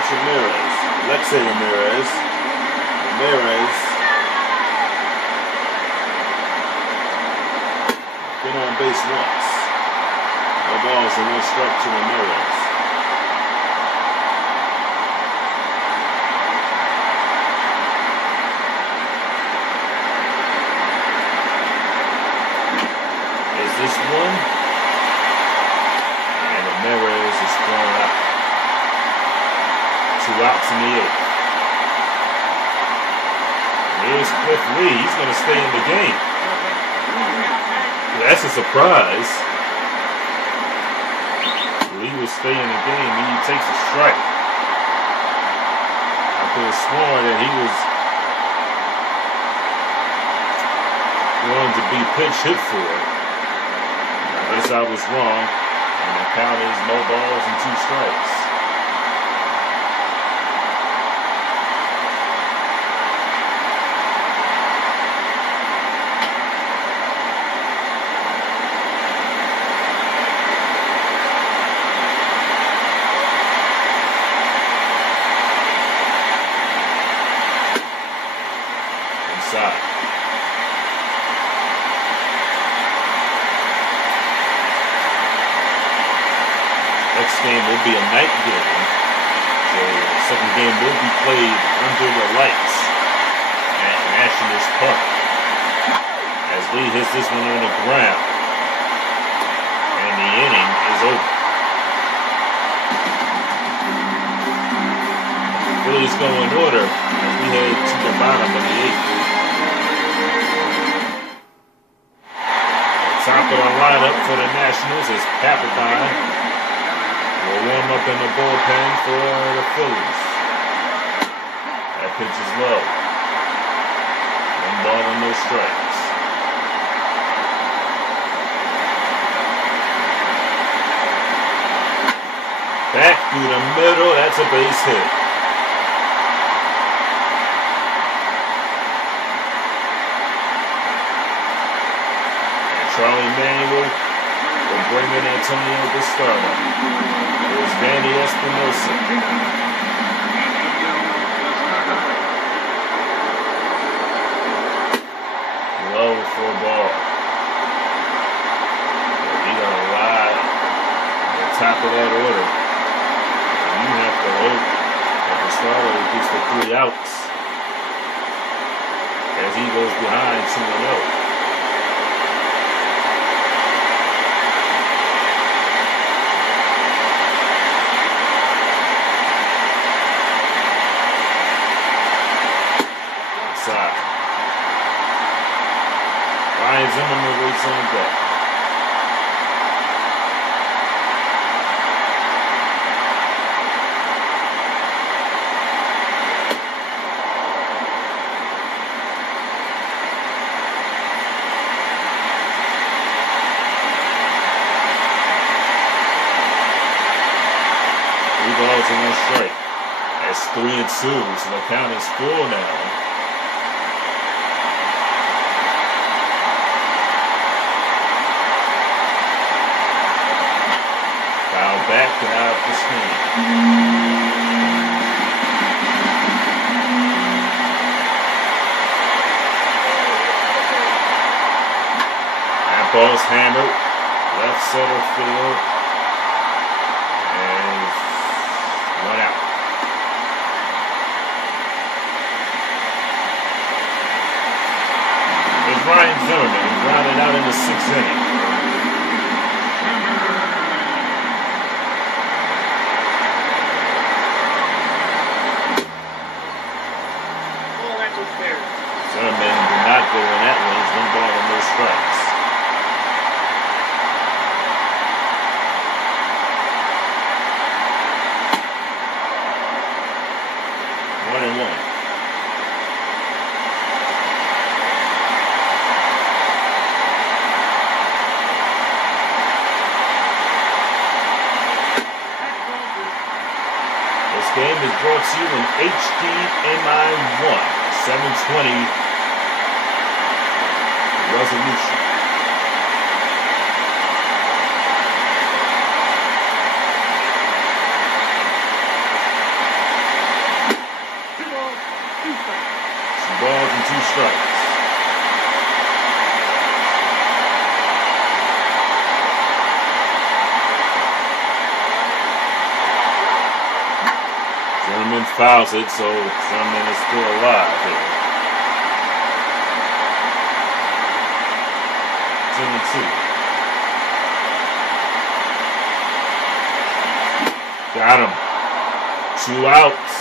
Ramirez, Alexei Ramirez, been on base once. No balls and 1 strike to Ramirez. Is this one? And Ramirez is thrown out. 2 outs in the 8th. Here's Cliff Lee. He's going to stay in the game. That's a surprise. Lee will stay in the game and he takes a strike. I could have sworn that he was going to be pinch hit for. I guess I was wrong. And the count is no balls and 2 strikes. Inside. next game will be a night game. So the second game will be played under the lights at Nationals Park. As Lee hits this one on the ground. And the inning is over. Phillies go in order as we head to the bottom of the eighth. The top of the lineup for the Nationals is Papelbon. Will warm up in the bullpen for the Phillies. That pitch is low. 1 ball and no strikes. Back through the middle, that's a base hit. Charlie Manuel will bring in Antonio Bastardo. There's Danny Espinosa. Low for a ball. He got a lot at the top of that order. And you have to hope that Bastardo gets the 3 outs as he goes behind 2-0. Ryan Zimmerman waits on deck. Three balls and 1 strike. That's 3-2, so the count is full now. Back and out the swing. That ball's hammered. Left center field. And 1 out. It's Ryan Zimmerman who grounded out in the 6th inning. Zimmerman did not go in that one. He's 1 ball and no strikes. One and one. This game is brought to you in HDMI 1. 720 resolution. Some balls and 2 strikes. Zimmerman fouls it, so Zimmerman is still alive here. 2-2. Got him. 2 outs.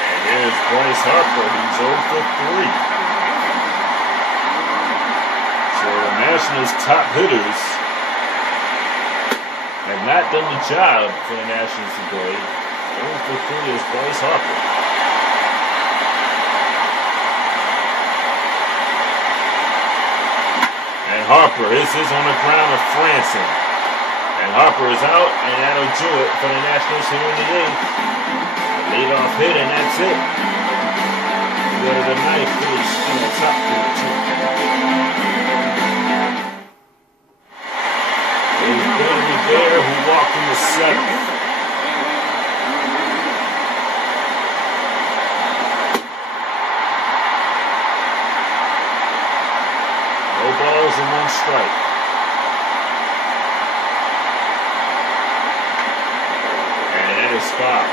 And here's Bryce Harper. He's 0 for 3. So the Nationals' top hitters have not done the job for the Nationals today. 0 for 3 is Bryce Harper. And Harper, this is on the ground of Franson. And Harper is out, and that'll do it for the Nationals here in the 8th. Leadoff hit, and that's it. We go to the 9th, Phillies on the top 4-2. There's Bill Rivera, who walked in the 7th. No balls and 1 strike. foul.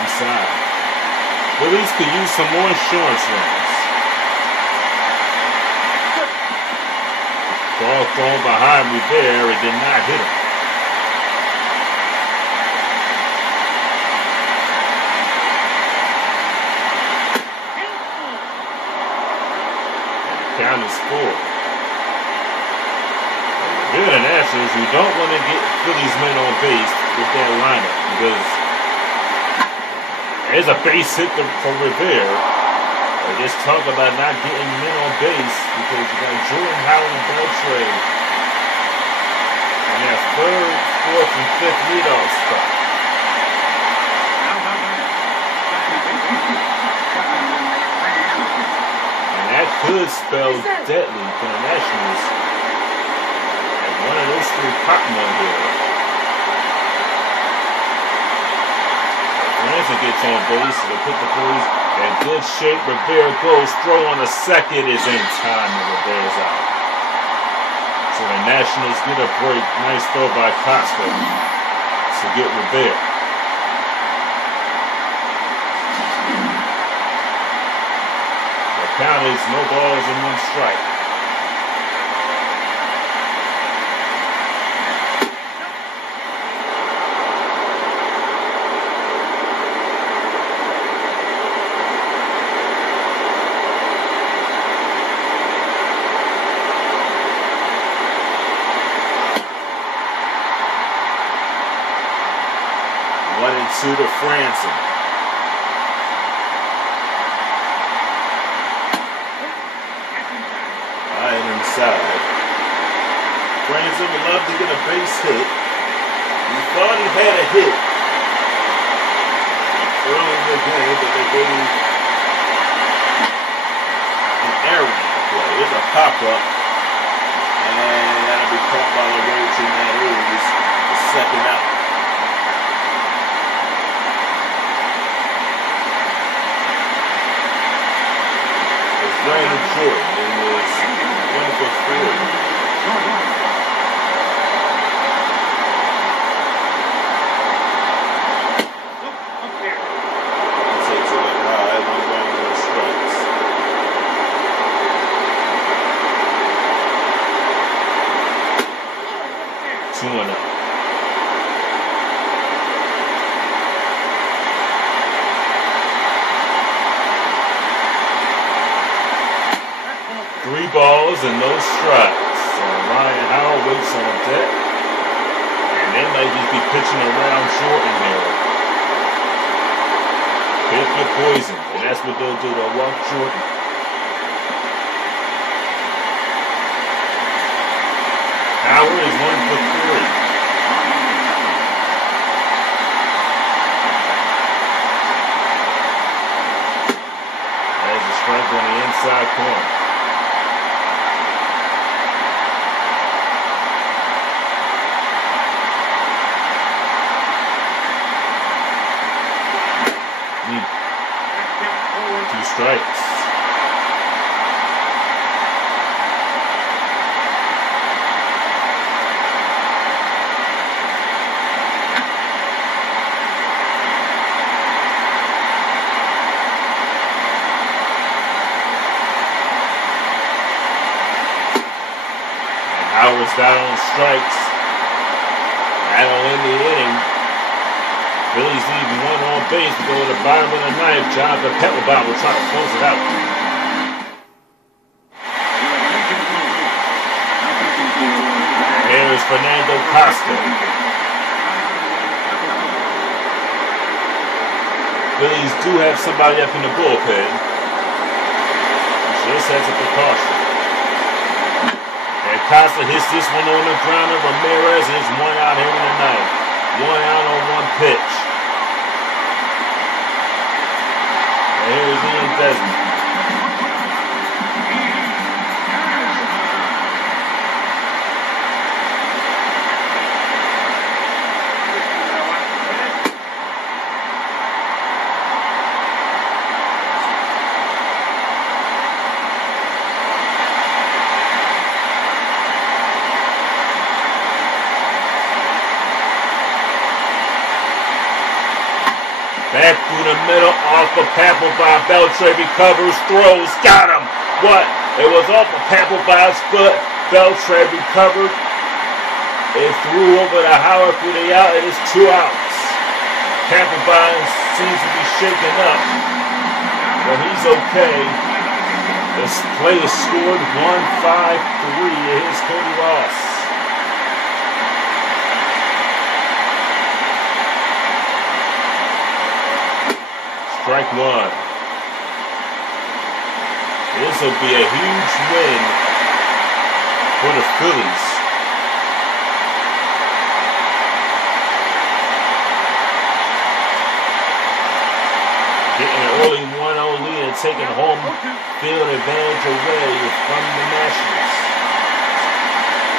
Inside. Phillies could use some more insurance runs. Ball thrown behind Rivera. It did not hit him. Count is 4. Here are the Nationals who don't want to get Phillies men on base with that lineup because there's a base hit for Rivera. They just talk about not getting men on base because you got Jordan Howard and Beltray on their 3rd, 4th, and 5th leadoff spot. And that could spell deadly for the Nationals. And one of those 3 popping on here. Franson gets on base, so they put the Phillies in good shape. Rivera goes, throw on the second is in time, and Rivera's out. So the Nationals get a break. Nice throw by Costa to get Rivera. The count is no balls and 1 strike. To the Franson. Right inside. Franson would love to get a base hit. He thought he had a hit early in the game, but they gave an error in the play. There's a pop-up, and that'll be caught by the road to Matters, the second out. Brandon Jordan, and was 1 for 4. He takes it up high, 1 running, 1 strikes. Two and up. Three balls and no strikes. So Ryan Howard waits on deck. And they might just be pitching around Jordan here. Pick your poison. And that's what they'll do. They'll walk Jordan. Howard is 1 for 3. There's a strike on the inside corner. Strikes. And Howard's down on strikes. That'll end the inning. Phillies leave 1 on base to go to the bottom of the 9th. Jonathan Pettelbaum will try to close it out. Here's Fernando Costa. Phillies do have somebody up in the bullpen. Just as a precaution. And Costa hits this one on the ground. Ramirez is 1 out here in the 9th. 1 out on 1 pitch. And here's Ian Desmond. back through the middle, off of Papelbon. Beltre recovers, throws, got him. What? It was off of Papelbon's foot. Beltre recovered. It threw over to Howard for the out. It is 2 outs. Papelbon seems to be shaken up, but he's okay. This play is scored 1-5-3. Here's Cody Ross. Strike 1. This will be a huge win for the Phillies. Getting an early 1-0 lead and taking home field advantage away from the Nationals.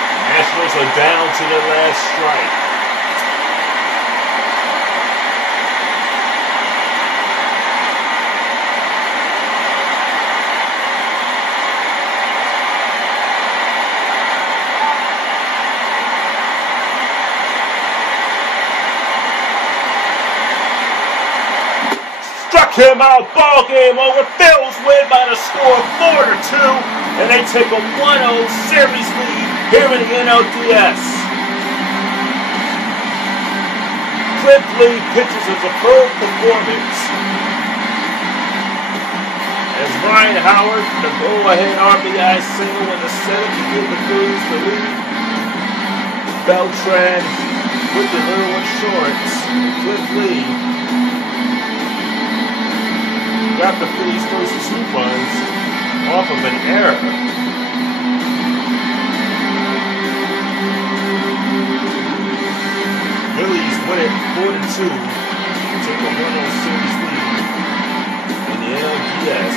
The Nationals are down to their last strike. Struck him out, ball game over. Phils win by the score of 4-2, and they take a 1-0 series lead here in the NLDS. Cliff Lee pitches a superb performance as Ryan Howard, the go-ahead RBI single in the seventh to give the Phillies the lead. Beltran with the little insurance. Cliff Lee got the Phillies' first 2 runs off of an error. Phillies win it 4-2, take a 1-0 series lead in the NLDS.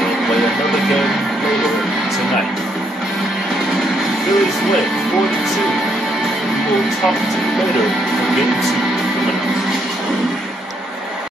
They'll play another game later tonight. Phillies win 4-2. We will talk to you later for game 2.